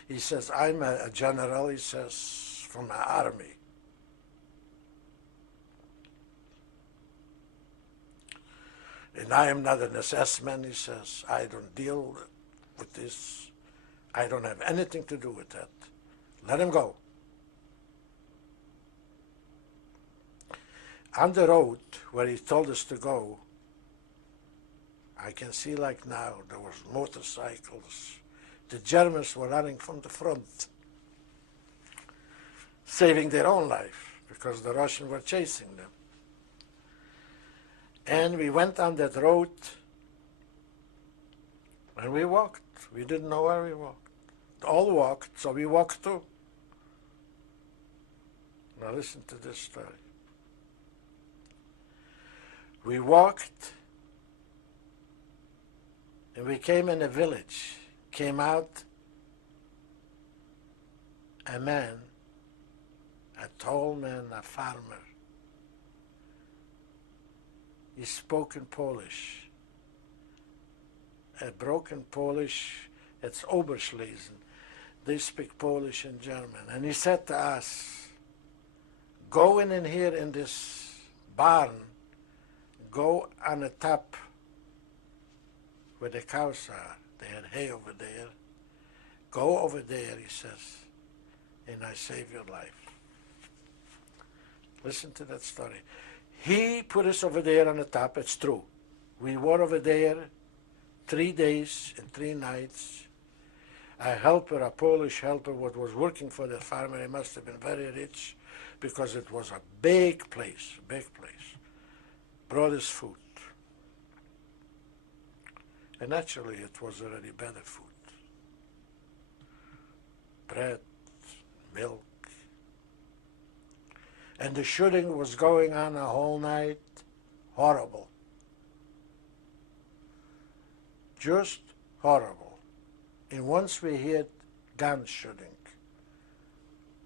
He says, I'm a general, he says, from the army. And I am not an SS man, he says. I don't deal with this. I don't have anything to do with that. Let him go. On the road where he told us to go, I can see like now, there was motorcycles. The Germans were running from the front, saving their own life, because the Russians were chasing them. And we went on that road, and we walked. We didn't know where we walked. All walked, so we walked too. Now listen to this story. We walked, and we came in a village. Came out a man, a tall man, a farmer, he spoke in Polish. A broken Polish, it's Oberschlesen. They speak Polish and German. And he said to us, go in here in this barn, go on the top where the cows are. They had hay over there. Go over there, he says, and I save your life. Listen to that story. He put us over there on the top, it's true. We were over there 3 days and 3 nights. A helper, a Polish helper, what was working for the farmer, he must have been very rich because it was a big place, brought us food. And naturally it was already better food. Bread, milk. And the shooting was going on a whole night. Horrible. Just horrible. And once we heard gun shooting,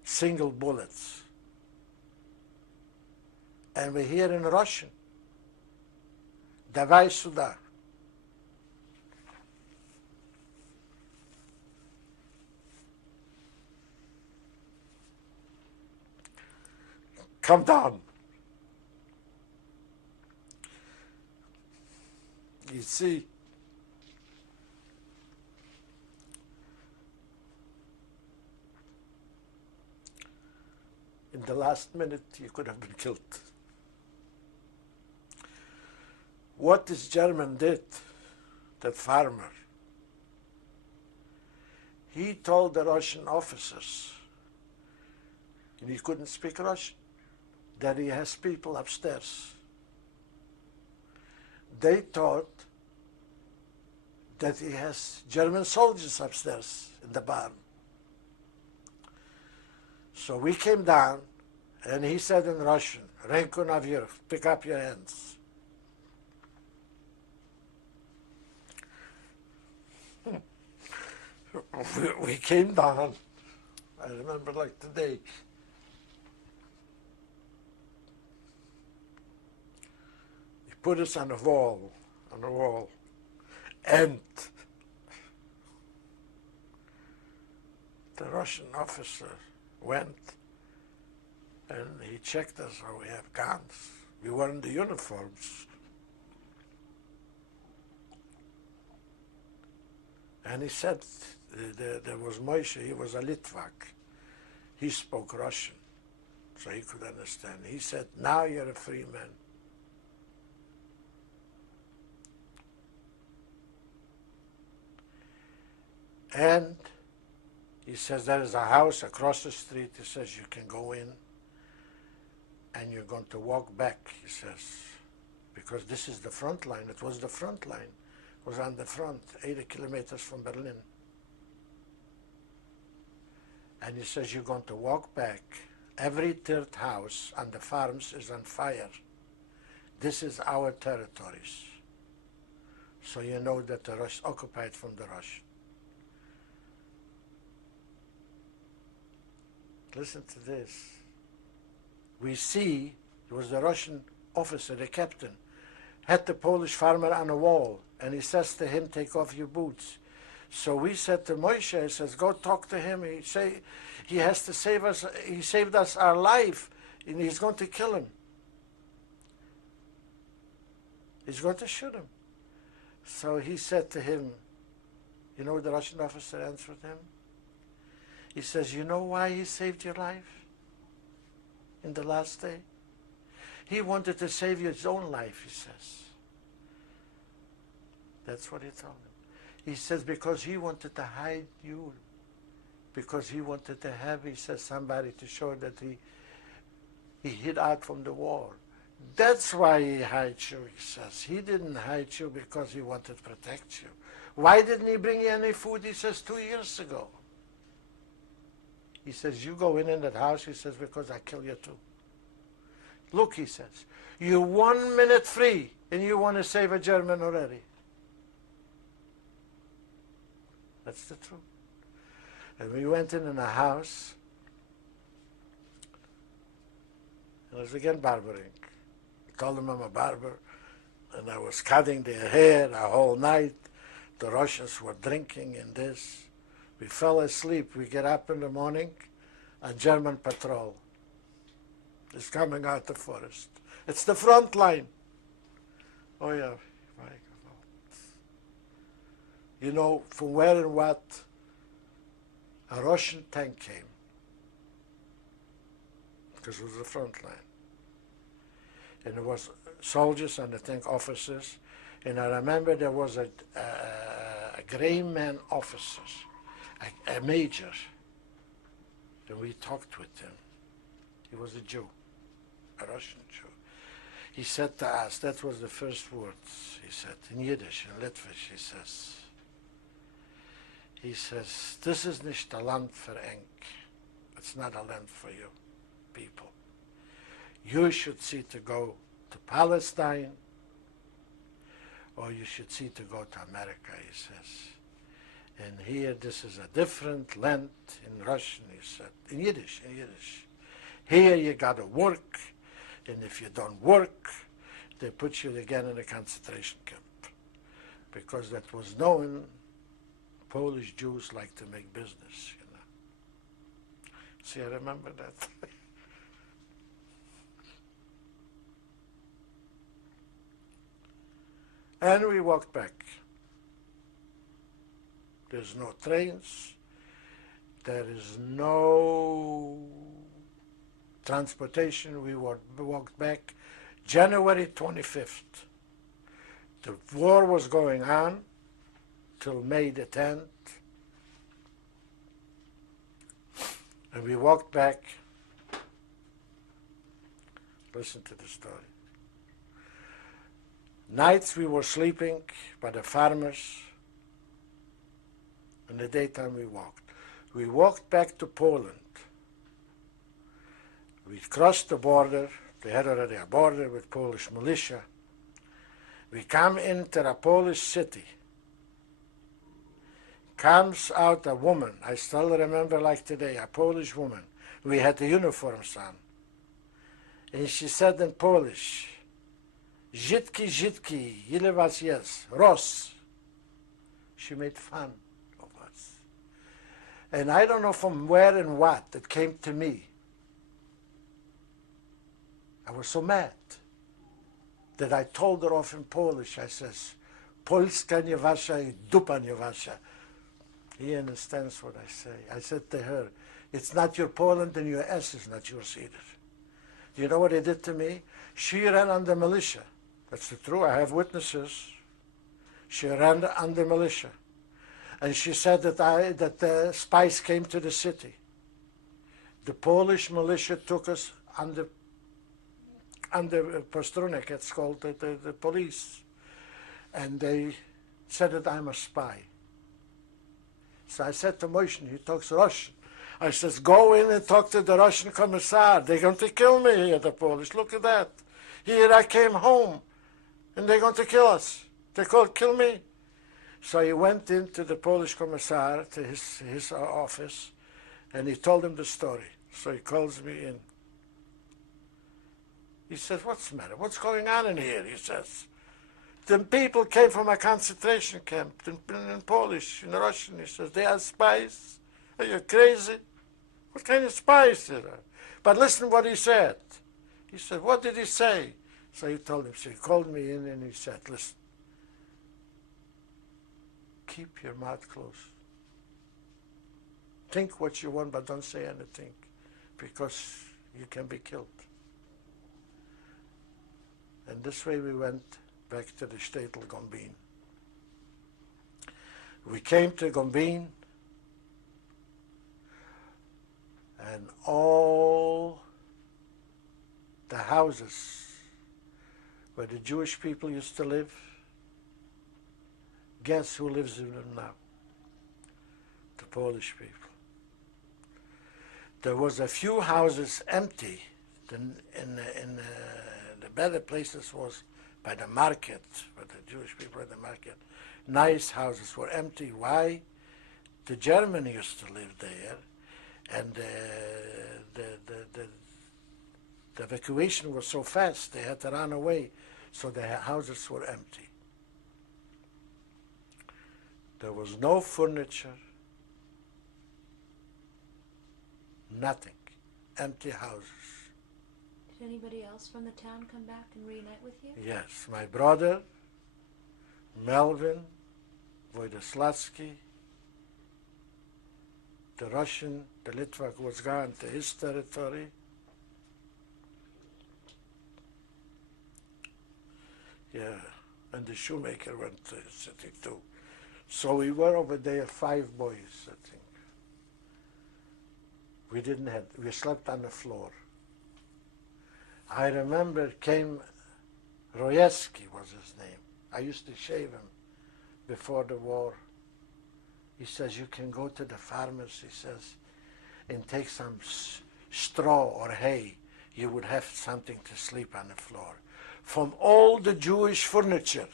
single bullets. And we hear in Russian, "Давай сюда." Come down. You see, in the last minute, you could have been killed. What this German did, that farmer, he told the Russian officers, and he couldn't speak Russian, that he has people upstairs. They thought that he has German soldiers upstairs in the barn. So we came down, and he said in Russian, "Renku navyerch, pick up your hands." We came down, I remember like today. He put us on a wall, and the Russian officer went and he checked us, oh, we have guns. We were in the uniforms. And he said, there was Moshe, he was a Litvak. He spoke Russian, so he could understand. He said, now you're a free man. And he says, there is a house across the street. He says, you can go in and you're going to walk back, he says, because this is the front line. It was the front line. It was on the front, 80 kilometers from Berlin. And he says, you're going to walk back. Every third house on the farms is on fire. This is our territories. So you know that the Russians occupied from the Russians. Listen to this. We see, it was the Russian officer, the captain, had the Polish farmer on a wall, and he says to him, take off your boots. So we said to Moshe, he says, go talk to him. He has to save us, he saved us our life, and he's going to kill him. He's going to shoot him. So he said to him, you know what the Russian officer answered him? He says, you know why he saved your life in the last day? He wanted to save his own life, he says. That's what he told him. He says, because he wanted to hide you. Because he wanted to have, he says, somebody to show that he hid out from the war. That's why he hid you, he says. He didn't hide you because he wanted to protect you. Why didn't he bring you any food, he says, 2 years ago? He says, you go in that house, he says, because I kill you too. Look, he says, you're 1 minute free, and you want to save a German already. That's the truth. And we went in a house, and it was again barbering. I told him I'm a barber. and I was cutting their hair a whole night. The Russians were drinking in this. We fell asleep. We get up in the morning, a German patrol is coming out the forest. It's the front line. Oh yeah, my God. You know from where and what? A Russian tank came, because it was the front line. And there was soldiers and I think officers. And I remember there was a gray man officer, a major. And we talked with him. He was a Jew, a Russian Jew. He said to us, that was the first words he said, in Yiddish, in Litvish, he says, this is nicht a land für Eng. It's not a land for you, people. You should see to go to Palestine, or you should see to go to America, he says. And here, this is a different land in Russian, he said, in Yiddish. Here you gotta work, and if you don't work, they put you again in a concentration camp. Because that was known, Polish Jews like to make business, you know. See, I remember that. And we walked back. There's no trains. There is no transportation. We walked back January 25th. The war was going on till May the 10th. And we walked back. Listen to the story. Nights we were sleeping by the farmers. In the daytime we walked. We walked back to Poland. We crossed the border. They had already a border with Polish militia. We come into a Polish city. Comes out a woman, I still remember like today, a Polish woman. We had the uniforms on. And she said in Polish, Żydki, Żydki, ile was jest? Ros. She made fun of us. And I don't know from where and what it came to me. I was so mad that I told her off in Polish. I says, Polska nie wasza I dupa nie wasza. He understands what I say. I said to her, it's not your Poland and your ass is not yours either. Do you know what he did to me? She ran under militia. That's the truth. I have witnesses. She ran under militia. And she said that the spies came to the city. The Polish militia took us under Postrunek, it's called the police. And they said that I'm a spy. So I said to Moshe, he talks Russian. I says, go in and talk to the Russian commissar. They're going to kill me here, the Polish. Look at that. Here I came home, and they're going to kill us. They called kill me. So he went into the Polish commissar, to his office, and he told him the story. So he calls me in. He says, what's the matter? What's going on in here? He says, the people came from a concentration camp in Polish, in Russian. He says, they are spies. Are you crazy? What kind of spies there are? But listen what he said. He said, what did he say? So he told him, so he called me in and he said, listen, keep your mouth closed. Think what you want, but don't say anything, because you can be killed. And this way we went back to the Shtetl Gombin. We came to Gombin, and all the houses where the Jewish people used to live, guess who lives in them now? The Polish people. There was a few houses empty. The better places was by the market, where the Jewish people at the market. Nice houses were empty. Why? The Germans used to live there, and the evacuation was so fast, they had to run away. So the houses were empty. There was no furniture, nothing, empty houses. Did anybody else from the town come back and reunite with you? Yes, my brother, Melvin, Wojciechowski, the Russian, the Litvak was gone to his territory. Yeah, and the shoemaker went to his city too. So we were over there, 5 boys, I think. We slept on the floor. I remember came, Royeski was his name. I used to shave him before the war. He says, you can go to the farmers, he says, and take some straw or hay. You would have something to sleep on the floor. From all the Jewish furniture,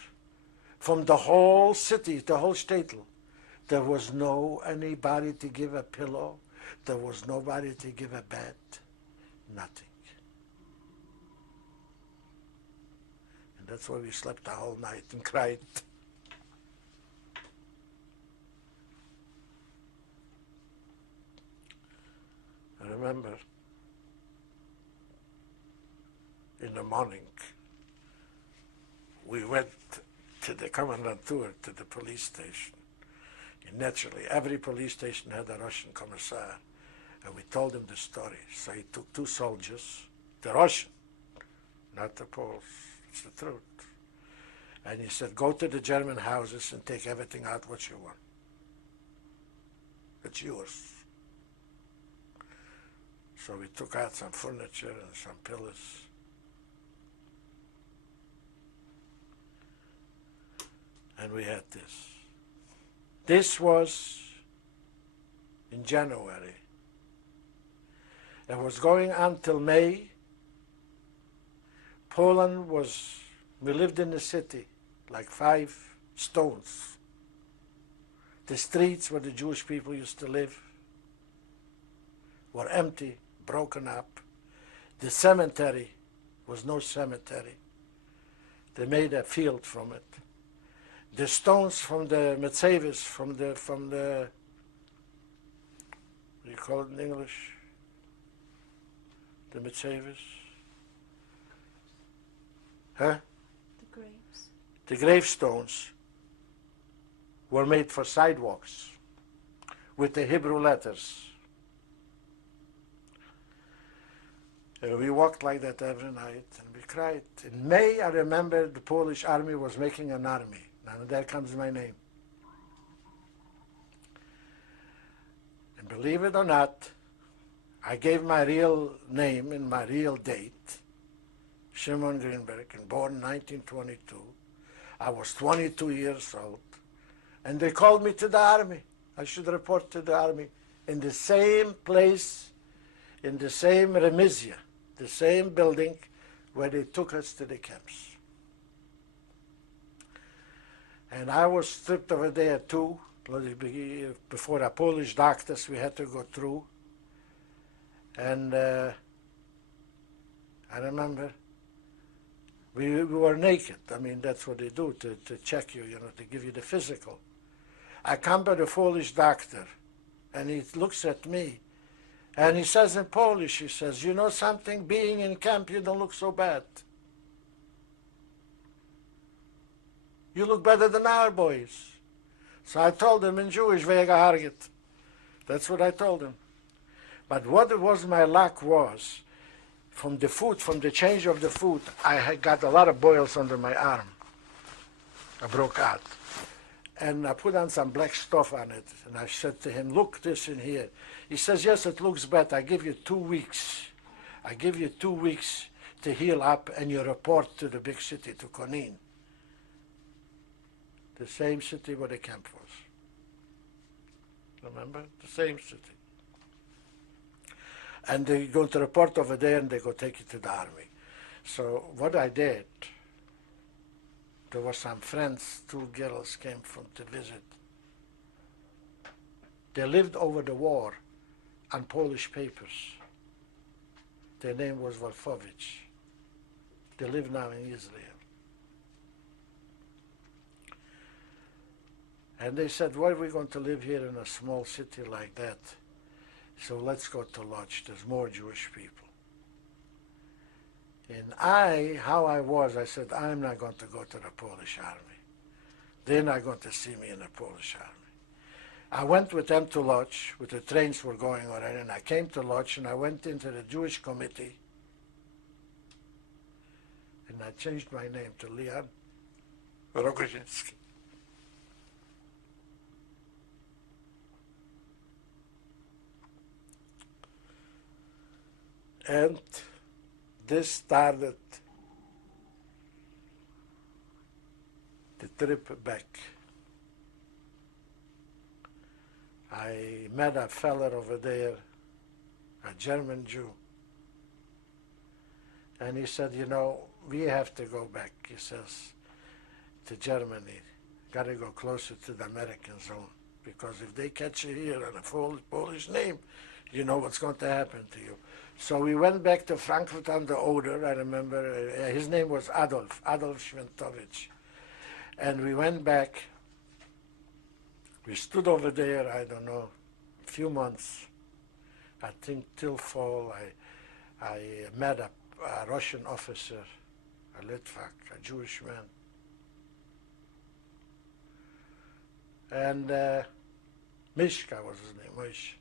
from the whole city, the whole shtetl, there was no anybody to give a pillow. There was nobody to give a bed. Nothing. And that's why we slept the whole night and cried. I remember in the morning, we went to the commandantur, to the police station. And naturally, every police station had a Russian commissar. And we told him the story. So he took 2 soldiers, the Russian, not the Poles, it's the truth. And he said, go to the German houses and take everything out what you want. It's yours. So we took out some furniture and some pillows. And we had this. This was in January. It was going on till May. Poland was, we lived in the city, like 5 stones. The streets where the Jewish people used to live were empty, broken up. The cemetery was no cemetery. They made a field from it. The stones from the Metzevis, from the, what do you call it in English? The Metzevis? Huh? The graves. The gravestones were made for sidewalks with the Hebrew letters. We walked like that every night and we cried. In May, I remember the Polish army was making an army. And there comes my name. And believe it or not, I gave my real name and my real date, Shimon Greenberg, and born in 1922. I was 22 years old. And they called me to the army. I should report to the army in the same place, in the same remizia, the same building where they took us to the camps. And I was stripped over there too. Before the Polish doctors, we had to go through. And I remember we were naked. I mean, that's what they do to check you, to give you the physical. I come to the Polish doctor, and he looks at me, and he says in Polish, he says, you know something? Being in camp, you don't look so bad. You look better than our boys. So I told him in Jewish, Vegahargit. That's what I told him. But what was my luck was, from the food, from the change of the food, I had got a lot of boils under my arm. I broke out. And I put on some black stuff on it. And I said to him, look this in here. He says, yes, it looks bad. I give you 2 weeks. I give you 2 weeks to heal up and you report to the big city, to Konin. The same city where the camp was. Remember? The same city. And they go to report over there and they go take you to the army. So what I did, there were some friends, 2 girls came to visit. They lived over the war on Polish papers. Their name was Wolfowicz. They live now in Israel. And they said, why are we going to live here in a small city like that? So let's go to Lodz. There's more Jewish people. And how I was, I said, I'm not going to go to the Polish army. They're not going to see me in the Polish army. I went with them to Lodz, with the trains were going already, and I came to Lodz and I went into the Jewish committee and I changed my name to Leon Rogozhinsky. And this started the trip back. I met a fella over there, a German Jew, and he said, you know, we have to go back, he says, to Germany. Got to go closer to the American zone, because if they catch you here on a Polish name, you know what's going to happen to you. So we went back to Frankfurt on the Oder. I remember his name was Adolf Schwentowicz. And we went back. We stood over there, I don't know, a few months. I think till fall. I met a Russian officer, a Litvak, a Jewish man. And Mishka was his name, Mish.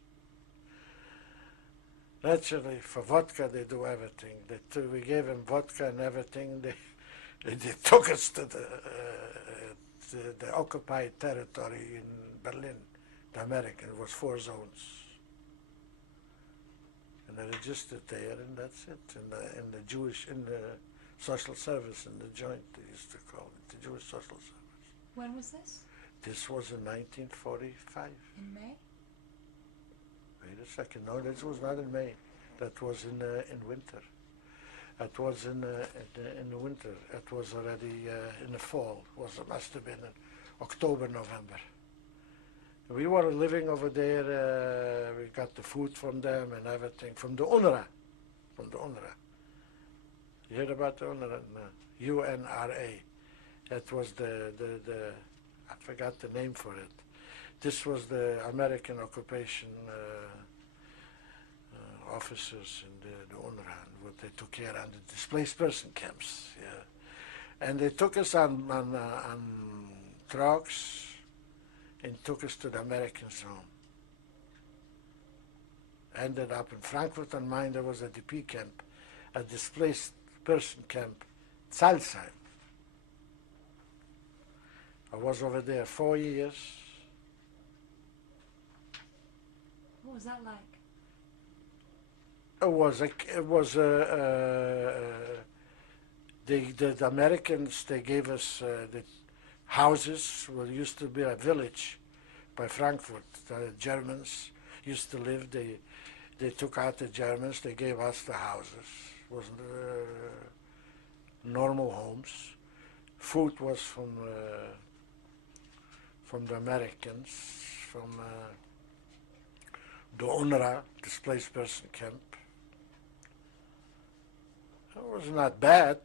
Naturally, for vodka, they do everything. We gave him vodka and everything. They took us to the occupied territory in Berlin, the American. It was 4 zones. And I registered there, and that's it. In the social service, in the joint, they used to call it, the Jewish social service. When was this? This was in 1945. In May? Wait a second. No, this was not in May. That was in winter. That was in the winter. It was already in the fall. It must have been in October, November. We were living over there. We got the food from them and everything from the UNRWA. From the UNRWA. You heard about the UNRWA? No. UNRA. That was the I forgot the name for it. This was the American occupation officers in the UNRWA, what they took care of the displaced person camps. Yeah. And they took us on trucks and took us to the American zone. Ended up in Frankfurt am Main. There was a DP camp, a displaced person camp, Salzheim. I was over there 4 years. What was that like? The Americans, they gave us the houses. Well, used to be a village by Frankfurt. The Germans used to live. They took out the Germans. They gave us the houses. It was normal homes. Food was from the Americans, from the UNRWA, displaced person camp. It was not bad.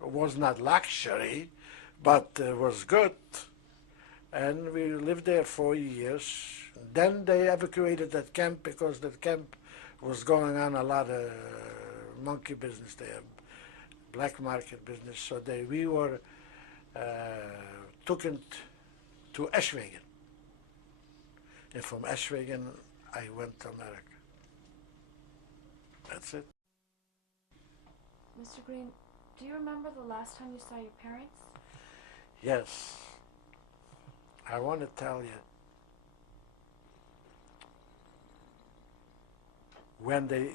It was not luxury, but it was good. And we lived there 4 years. Then they evacuated that camp because that camp was going on a lot of monkey business there, black market business. So we were taken to Eschwegen. And from Eschwegen, I went to America. That's it. Mr. Green, do you remember the last time you saw your parents? Yes. I want to tell you, when the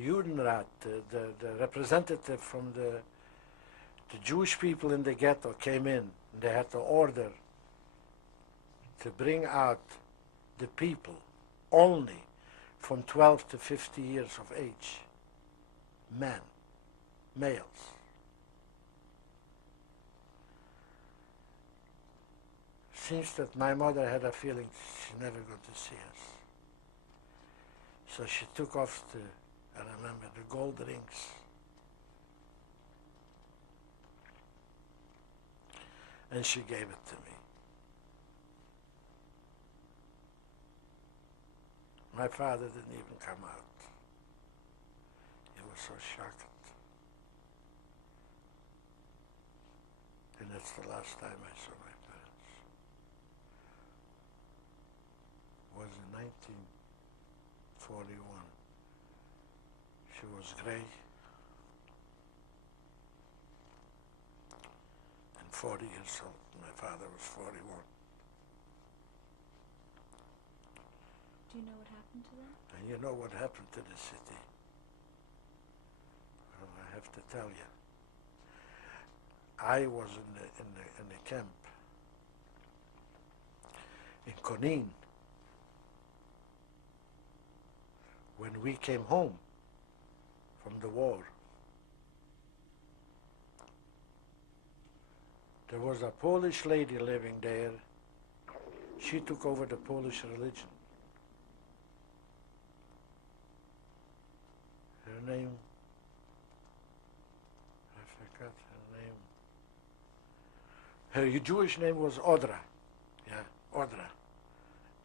Judenrat, the representative from the Jewish people in the ghetto came in, they had to order to bring out the people only from 12 to 50 years of age, men, males. Seems that my mother had a feeling she never got to see us. So she took off I remember, the gold rings. And she gave it to me. My father didn't even come out. He was so shocked. And that's the last time I saw my parents. It was in 1941. She was gray. And 40 years old. My father was 41. Do you know what happened to them? And you know what happened to the city? Well, I have to tell you. I was in the camp in Konin when we came home from the war. There was a Polish lady living there. She took over the Polish religion. Her name, I forgot her name. Her Jewish name was Odra. Yeah, Odra.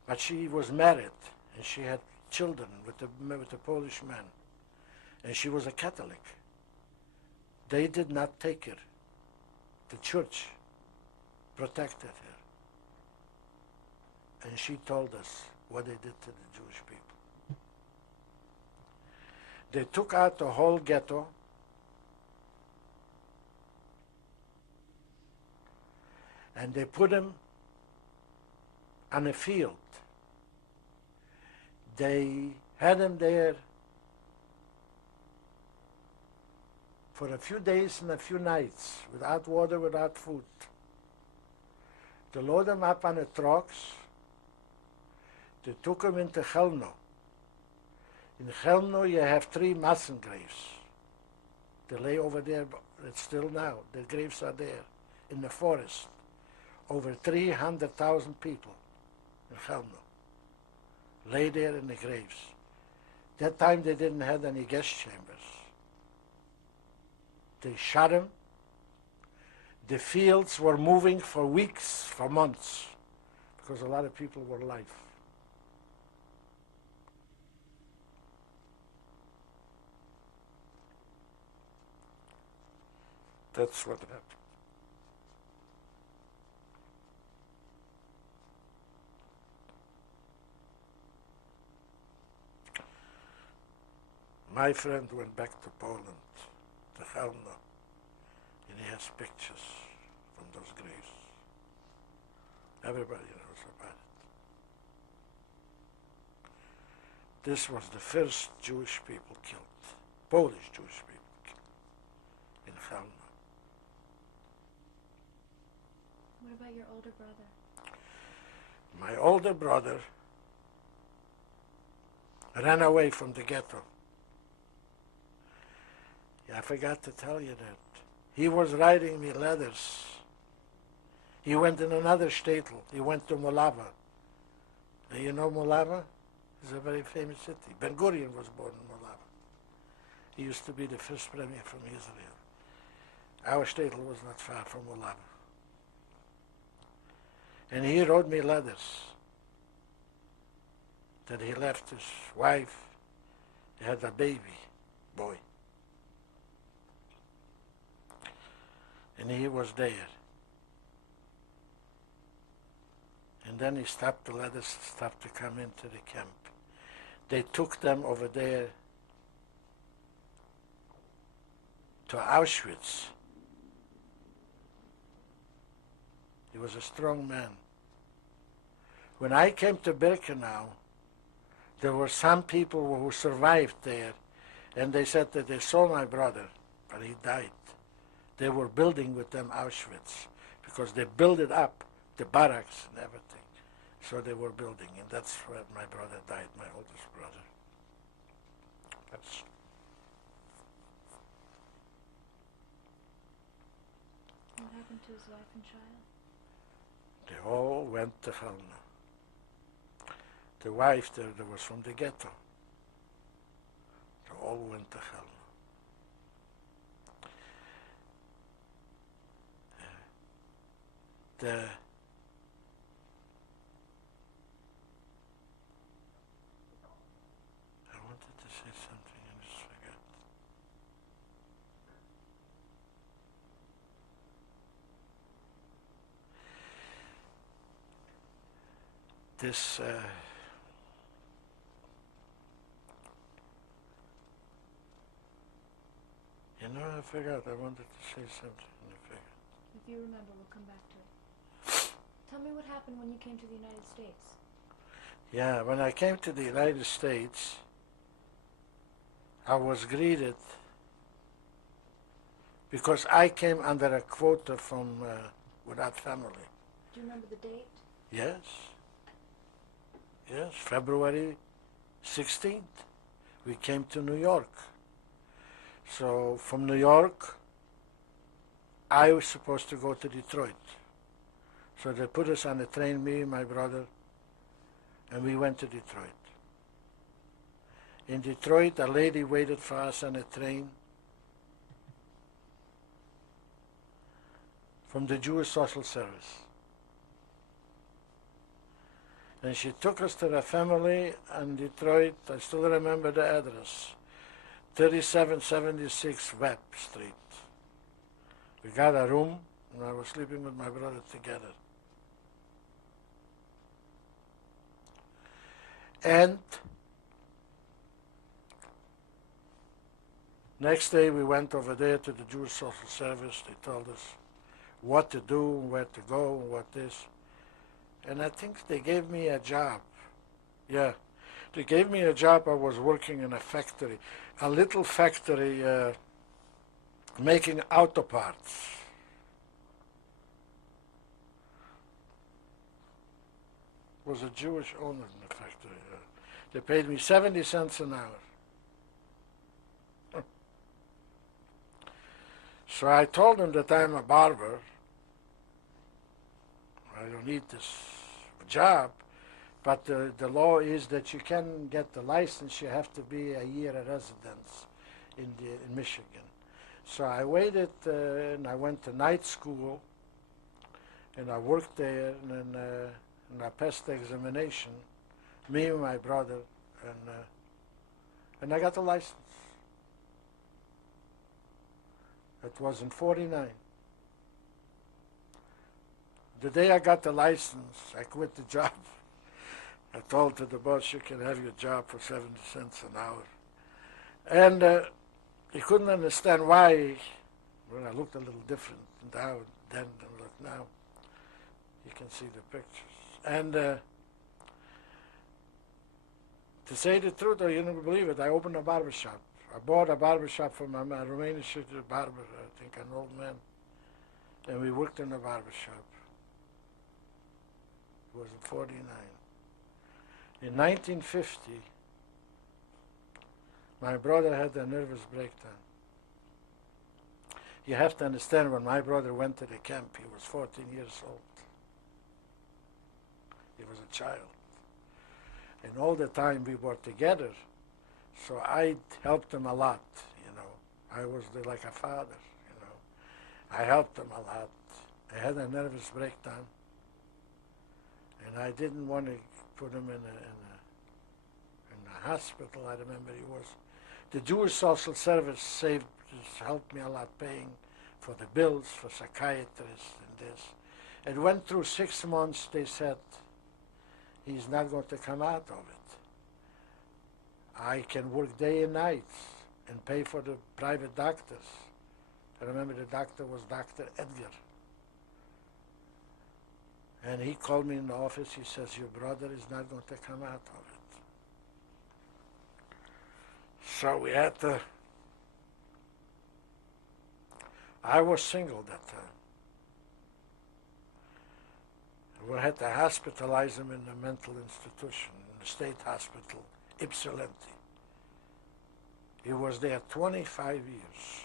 But she was married and she had children with a Polish man. And she was a Catholic. They did not take her. The church protected her. And she told us what they did to the Jewish people. They took out the whole ghetto. And they put them on a field. They had them there for a few days and a few nights, without water, without food. They load them up on the trucks. They took them into Chelmno. In Chelmno you have 3 massen graves. They lay over there, it's still now. The graves are there in the forest. Over 300,000 people in Chelmno lay there in the graves. That time they didn't have any gas chambers. They shot them. The fields were moving for weeks, for months, because a lot of people were alive. That's what happened. My friend went back to Poland, to Chelmno, and he has pictures from those graves. Everybody knows about it. This was the first Jewish people killed, Polish Jewish people killed in Chelmno. What about your older brother? My older brother ran away from the ghetto. I forgot to tell you that. He was writing me letters. He went in another shtetl. He went to Molava. Do you know Molava? It's a very famous city. Ben Gurion was born in Molava. He used to be the first premier from Israel. Our shtetl was not far from Molava. And he wrote me letters that he left his wife. He had a baby, boy. And he was there. And then he stopped, the letters stopped to come into the camp. They took them over there to Auschwitz. He was a strong man. When I came to Birkenau, there were some people who survived there, and they said that they saw my brother, but he died. They were building with them Auschwitz, because they built it up, the barracks and everything. So they were building, and that's where my brother died, my oldest brother. That's What happened to his wife and child? They all went to Chelmno. The wife there was from the ghetto. They all went to Chelmno. The this I forgot. I wanted to say something. I forgot. If you remember, we'll come back to it. Tell me what happened when you came to the United States. Yeah, when I came to the United States, I was greeted because I came under a quota from without family. Do you remember the date? Yes. Yes, February 16th. We came to New York. So from New York, I was supposed to go to Detroit. So they put us on a train, me and my brother, and we went to Detroit. In Detroit, a lady waited for us on a train from the Jewish Social Service. And she took us to the family in Detroit. I still remember the address, 3776 Webb Street. We got a room, and I was sleeping with my brother together. And next day we went over there to the Jewish Social Service. They told us what to do, where to go, what this. And I think they gave me a job. Yeah, they gave me a job. I was working in a factory, a little factory making auto parts. Was a Jewish owner in the factory. They paid me 70 cents an hour. So I told them that I'm a barber. I don't need this job, but the law is that you can get the license. You have to be a year a resident in Michigan. So I waited, and I went to night school, and I worked there, and I passed the examination, me and my brother, and I got the license. It was in '49. The day I got the license, I quit the job. I told to the boss, you can have your job for 70 cents an hour. And he couldn't understand why. Well, I looked a little different now then than look now. You can see the pictures. And to say the truth, or you don't believe it, I opened a barber shop. I bought a barber shop for my Romanian barber, I think an old man. And we worked in a barber shop. It was in '49. In 1950, my brother had a nervous breakdown. You have to understand, when my brother went to the camp, he was 14 years old. He was a child. And all the time we were together, so I helped him a lot, I was like a father, I helped him a lot. I had a nervous breakdown, and I didn't want to put him in a hospital. I remember the Jewish Social Service helped me a lot, paying for the bills, for psychiatrists and this. It went through 6 months. They said, he's not going to come out of it. I can work day and night and pay for the private doctors. I remember the doctor was Dr. Edgar. And he called me in the office. He says, your brother is not going to come out of it. So we had to... I was single that time. We had to hospitalize him in a mental institution, in the state hospital, Ypsilanti. He was there 25 years.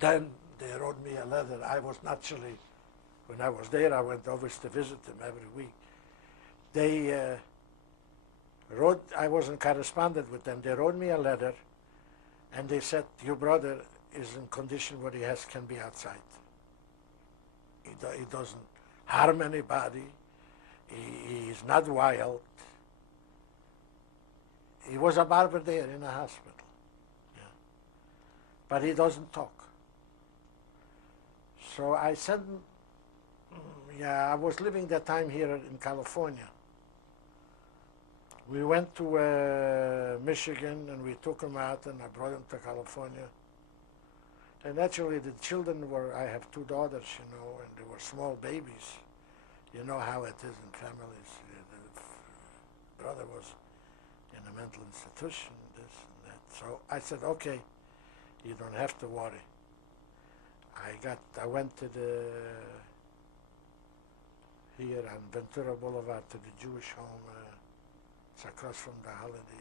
Then they wrote me a letter. I was naturally, when I was there, I went always to visit them every week. They wrote, I wasn't correspondent with them. They wrote me a letter, and they said, your brother is in condition where can be outside. He doesn't harm anybody. He is not wild. He was a barber there in a hospital. Yeah. But he doesn't talk. So I said, yeah, I was living that time here in California. We went to Michigan and we took him out and I brought him to California. And actually the children were, I have two daughters, you know, and they were small babies. You know how it is in families. The brother was in a mental institution, this and that. So I said, okay, you don't have to worry. I went to here on Ventura Boulevard to the Jewish home. It's across from the Holiday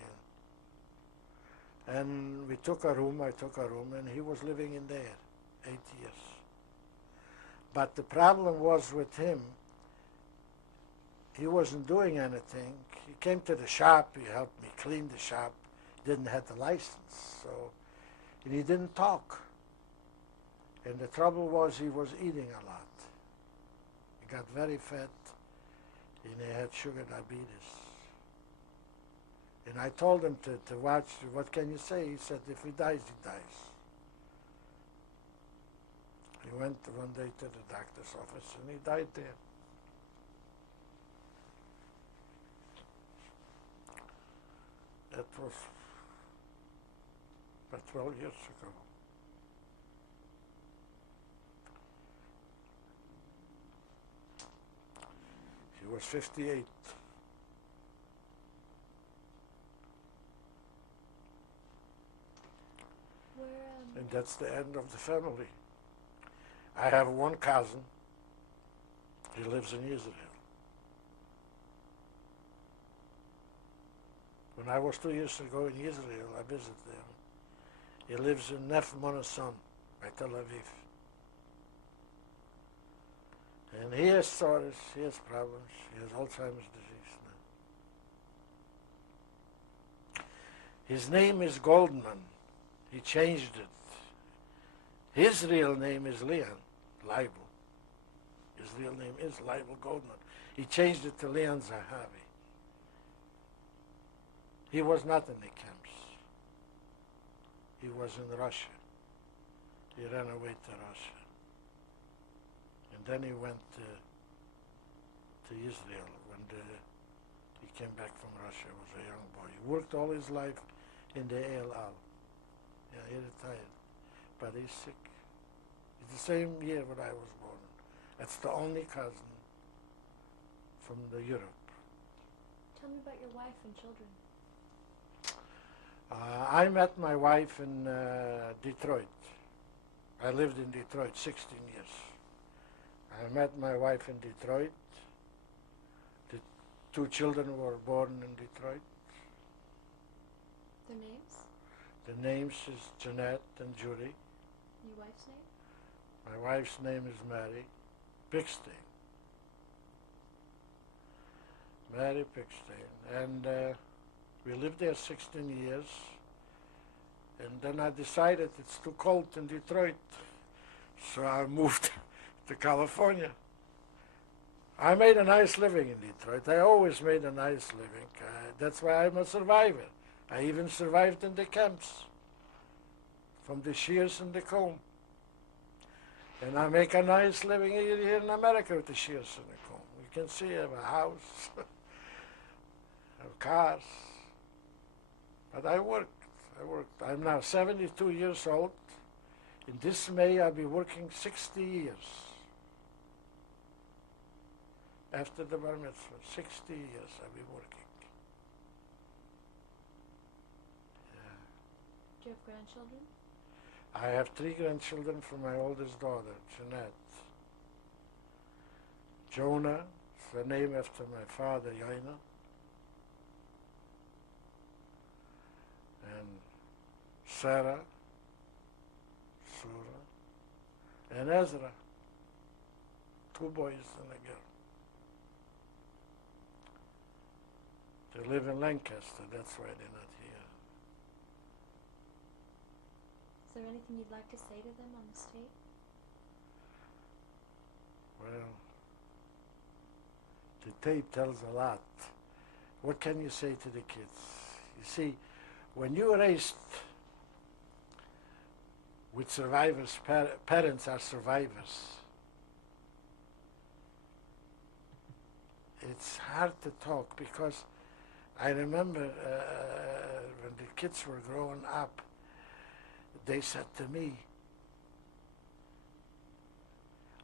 Inn. And we took a room, I took a room, and he was living in there 8 years. But the problem was with him, he wasn't doing anything. He came to the shop, he helped me clean the shop, didn't have the license, so, and he didn't talk. And the trouble was he was eating a lot. He got very fat, and he had sugar diabetes. And I told him to watch, what can you say? He said, if he dies, he dies. He went one day to the doctor's office and he died there. That was about 12 years ago. He was 58. And that's the end of the family. I have one cousin. He lives in Israel. When I was 2 years ago in Israel, I visited him. He lives in Nef Monosson by Tel Aviv. And he has stories, he has problems, he has Alzheimer's disease now. His name is Goldman. He changed it. His real name is Leon Leibel. His real name is Leibel Goldman. He changed it to Leon Zahavi. He was not in the camps. He was in Russia. He ran away to Russia. And then he went to Israel when he came back from Russia. He was a young boy. He worked all his life in the El Al. Yeah, he retired. But he's sick. It's the same year when I was born. That's the only cousin from the Europe. Tell me about your wife and children. I met my wife in Detroit. I lived in Detroit 16 years. I met my wife in Detroit. The two children were born in Detroit. Their names? The names is Jeanette and Judy. Your wife's name? My wife's name is Mary Pickstein. Mary Pickstein. And we lived there 16 years. And then I decided it's too cold in Detroit. So I moved to California. I made a nice living in Detroit. I always made a nice living. That's why I'm a survivor. I even survived in the camps, from the shears and the comb. And I make a nice living here in America with the shears and the comb. You can see I have a house, I have cars. But I worked. I'm now 72 years old. In this May, I'll be working 60 years. After the bar mitzvah, 60 years I'll be working. Do you have grandchildren? I have 3 grandchildren from my oldest daughter, Jeanette. Jonah, is the name after my father, Yaina. And Sarah, Surah, and Ezra. 2 boys and a girl. They live in Lancaster, that's why they're not here. Is there anything you'd like to say to them on this tape? Well, The tape tells a lot. What can you say to the kids? You see, when you are raised with survivors, parents are survivors. It's hard to talk because I remember when the kids were growing up, they said to me,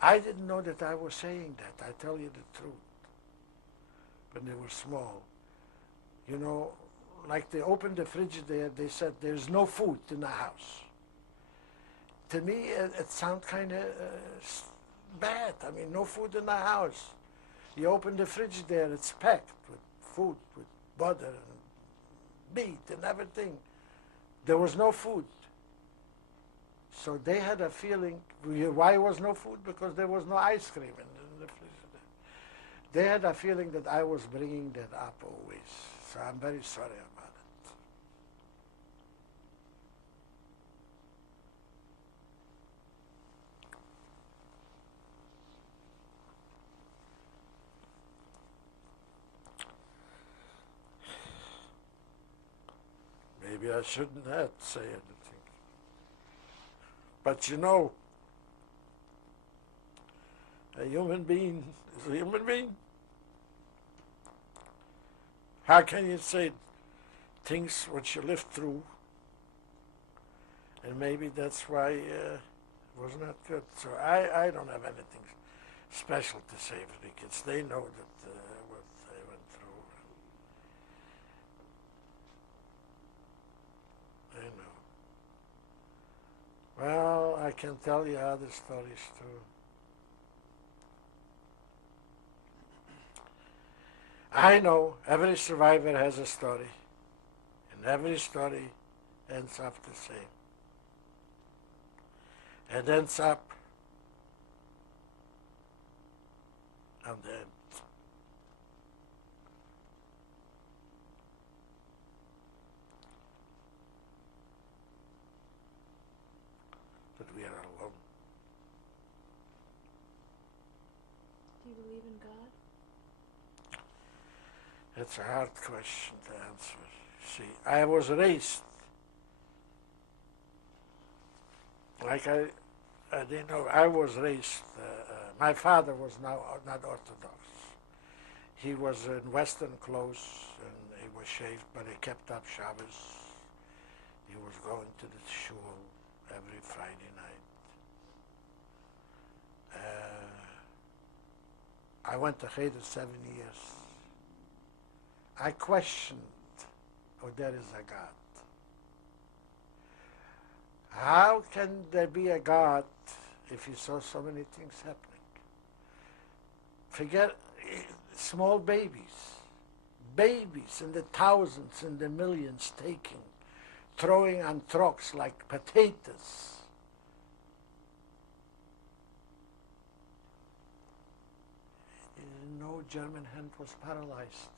I didn't know that I was saying that, I tell you the truth, when they were small. You know, like they opened the fridge there, they said, there's no food in the house. To me, it sounds kind of bad. I mean, no food in the house. You open the fridge there, it's packed with food, with butter and meat and everything. There was no food. So they had a feeling, why was no food? Because there was no ice cream in the fridge. They had a feeling that I was bringing that up always. So I'm very sorry about it. Maybe I shouldn't have to say anything. But you know, a human being is a human being. How can you say things which you lived through? And maybe that's why it was not good. So I don't have anything special to say for the kids. They know that what they went through. They know. Well, I can tell you other stories too. I know every survivor has a story, and every story ends up the same. It ends up on the end. That we are alone. Do you believe in God? It's a hard question to answer. See, I was raised like I didn't know. I was raised. My father was not Orthodox. He was in Western clothes and he was shaved, but he kept up Shabbos. He was going to the shul every Friday night. I went to Cheder 7 years. I questioned, oh, there is a God. How can there be a God if you saw so many things happening? Forget small babies in the thousands, in the millions throwing on trucks like potatoes. No German hand was paralyzed.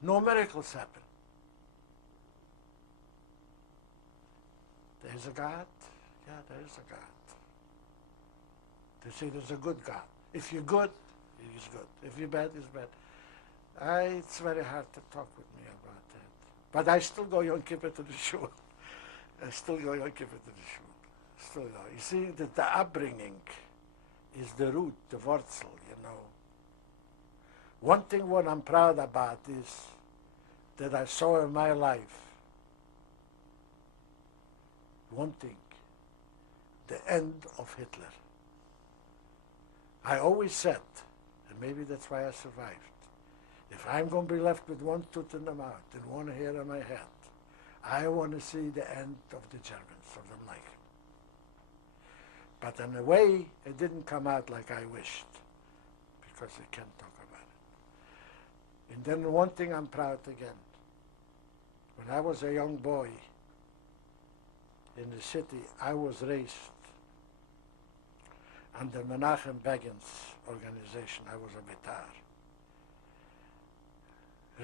No miracles happen. There's a God? Yeah, there is a God. They say there's a good God. If you're good, he's good. If you're bad, he's bad. It's very hard to talk with me about that. But I still go Yom Kippur to the shul. I still go Yom Kippur to the shul. Still go. You see, that the upbringing is the root, the wurzel, you know. One thing what I'm proud about is that I saw in my life, one thing, the end of Hitler. I always said, and maybe that's why I survived, if I'm going to be left with one tooth in the mouth and one hair on my head, I want to see the end of the Germans, of the Reich. But in a way, it didn't come out like I wished, because I can't talk about it. And then one thing I'm proud again. When I was a young boy in the city, I was raised under Menachem Begin's organization. I was a Betar.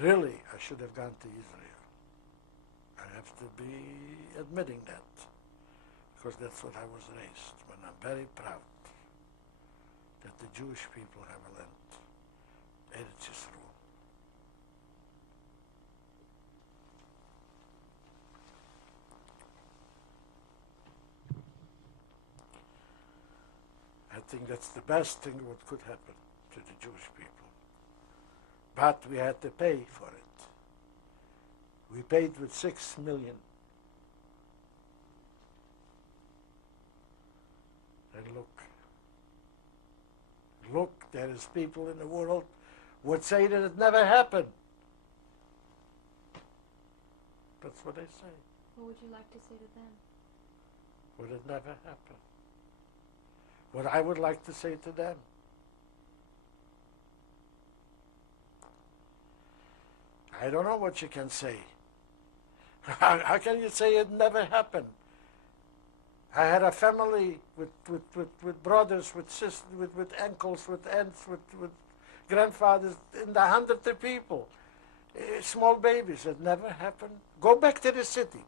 Really, I should have gone to Israel. I have to be admitting that, because that's what I was raised. But I'm very proud that the Jewish people have a land, Eretz Yisrael. I think that's the best thing what could happen to the Jewish people. But we had to pay for it. We paid with 6 million. And look, there is people in the world would say that it never happened. That's what they say. What would you like to say to them? Would it never happen? What I would like to say to them. I don't know what you can say. How can you say it never happened? I had a family with brothers, with sisters, with uncles, with aunts, with grandfathers, in the hundreds of people. Small babies. It never happened. Go back to the city.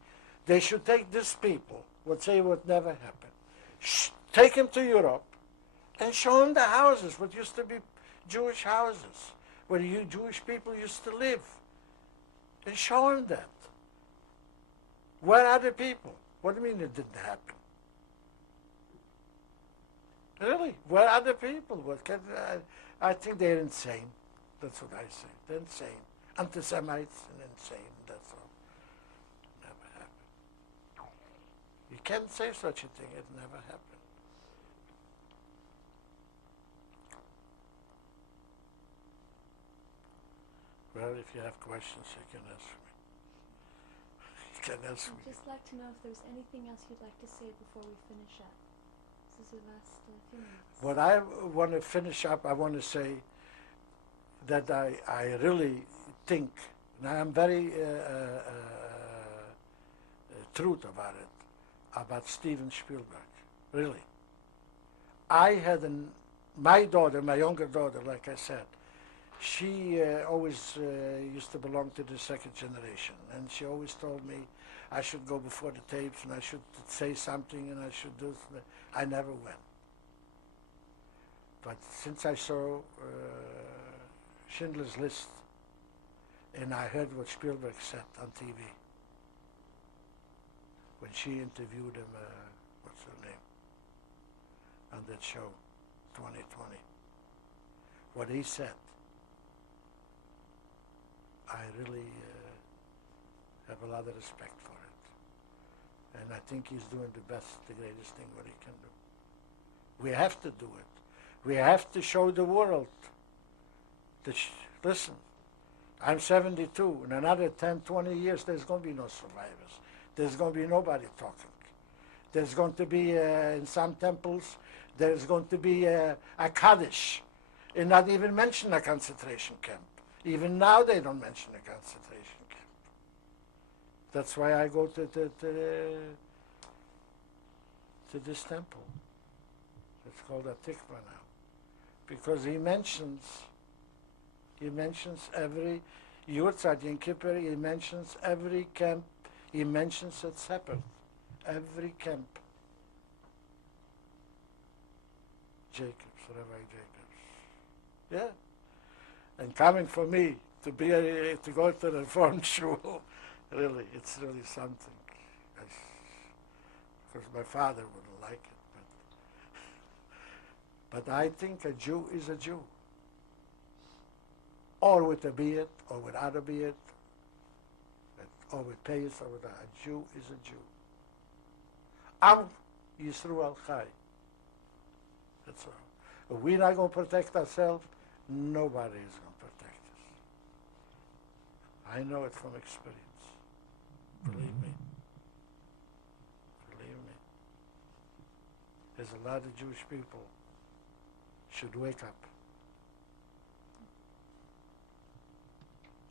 They should take these people, would say it would never happen. Take them to Europe and show them the houses, what used to be Jewish houses, where you Jewish people used to live. And show them that. Where are the people? What do you mean it didn't happen? Really? Where are the people? I think they're insane. That's what I say. They're insane. Anti-Semites and insane. That's all. Never happened. You can't say such a thing. It never happened. Well, if you have questions, you can ask me. You can ask me. I'd just like to know if there's anything else you'd like to say before we finish up. This is the last few minutes. What I want to finish up, I want to say that I really think, and I am very truth about it, about Steven Spielberg, really. I had my daughter, my younger daughter, like I said, she always used to belong to the second generation, and she always told me I should go before the tapes and I should say something and I should do something. I never went. But since I saw Schindler's List and I heard what Spielberg said on TV, when she interviewed him, what's her name, on that show, 2020, what he said, I really have a lot of respect for it. And I think he's doing the best, the greatest thing what he can do. We have to do it. We have to show the world that, listen, I'm 72. In another 10, 20 years, there's going to be no survivors. There's going to be nobody talking. There's going to be, in some temples, there's going to be a Kaddish, and not even mention a concentration camp. Even now they don't mention a concentration camp. That's why I go to this temple. It's called a Tikva now. Because he mentions every Yurtzad Yom Kippur, he mentions every camp, he mentions it separate. Every camp. Jacobs, Rabbi Jacobs. Yeah. And coming for me to go to the Reform Shul, really, it's really something. Because my father wouldn't like it. But I think a Jew is a Jew. Or with a beard, or without a beard, or with payas, or without. A Jew is a Jew. Am Yisrael Chai. That's all. If we're not going to protect ourselves, nobody is going to protect us. I know it from experience. Believe me. Believe me. There's a lot of Jewish people should wake up.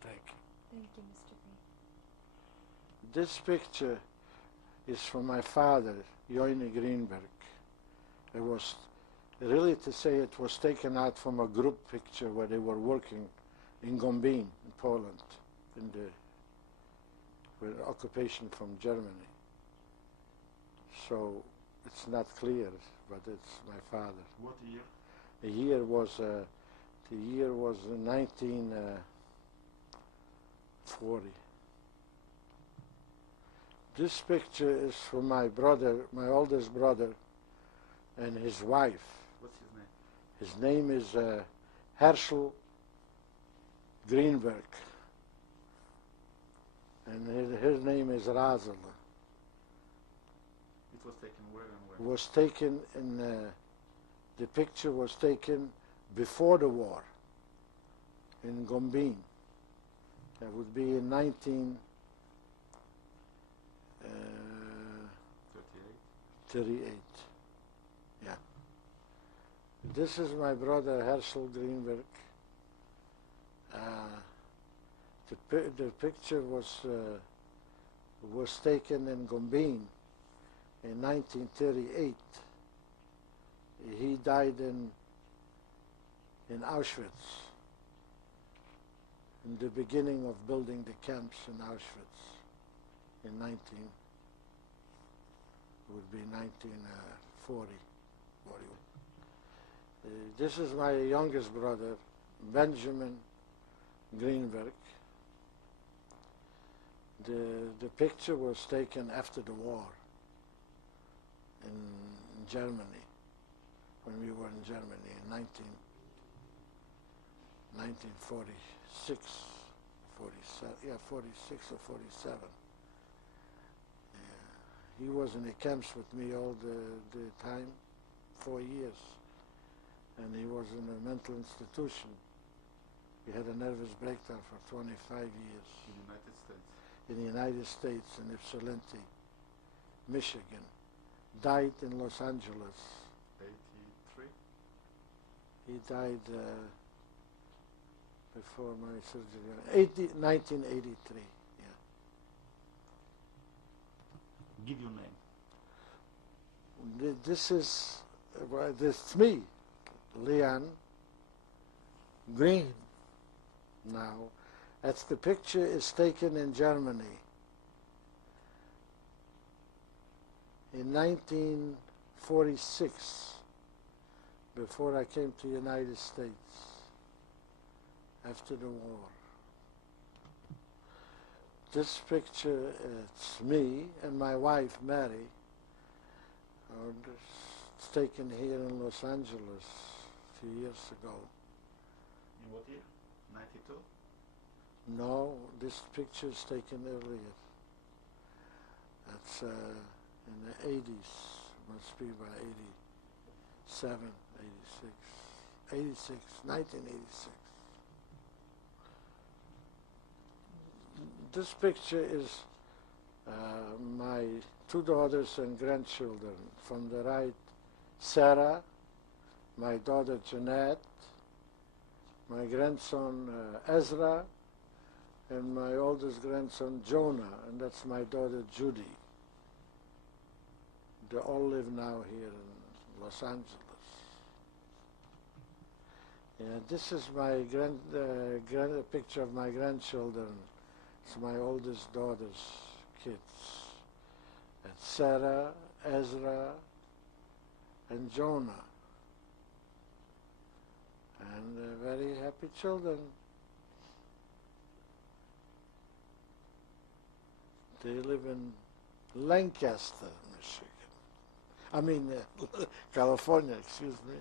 Thank you. Thank you, Mr. Green. This picture is from my father, Yoini Greenberg. It was really to say it was taken out from a group picture where they were working in Gombin, in Poland, with occupation from Germany. So it's not clear, but it's my father. What year? The year was 1940. This picture is for my brother, my oldest brother, and his wife. What's his name? His name is Herschel Greenberg, and his name is Razel. It was taken where and It where? was taken in, the picture was taken before the war in Gombin. That would be in 1938. Yeah. This is my brother Herschel Greenberg. The picture was taken in Gombin in 1938. He died in Auschwitz, in the beginning of building the camps in Auschwitz in 1940. This is my youngest brother, Benjamin Greenberg. The picture was taken after the war in Germany, when we were in Germany in 1946, 47, 46 or 47. He was in the camps with me all the time, 4 years, and he was in a mental institution. He had a nervous breakdown for 25 years. In the United States. In the United States, in Ypsilanti, Michigan. Died in Los Angeles. 83? He died before my surgery, 1983, yeah. Give your name. This is me, Leon Green. Now, that's the picture is taken in Germany in 1946, before I came to the United States, after the war. This picture, it's me and my wife, Mary. It's taken here in Los Angeles a few years ago. In what year? 92? No, this picture is taken earlier. That's in the 80s, must be by 87, 86, 1986. This picture is my two daughters and grandchildren. From the right, Sarah, my daughter Jeanette, my grandson Ezra, and my oldest grandson Jonah, and that's my daughter Judy. They all live now here in Los Angeles. Yeah, this is my picture of my grandchildren. It's my oldest daughter's kids. It's Sarah, Ezra, and Jonah. And very happy children. They live in Lancaster, Michigan. I mean, California, excuse me.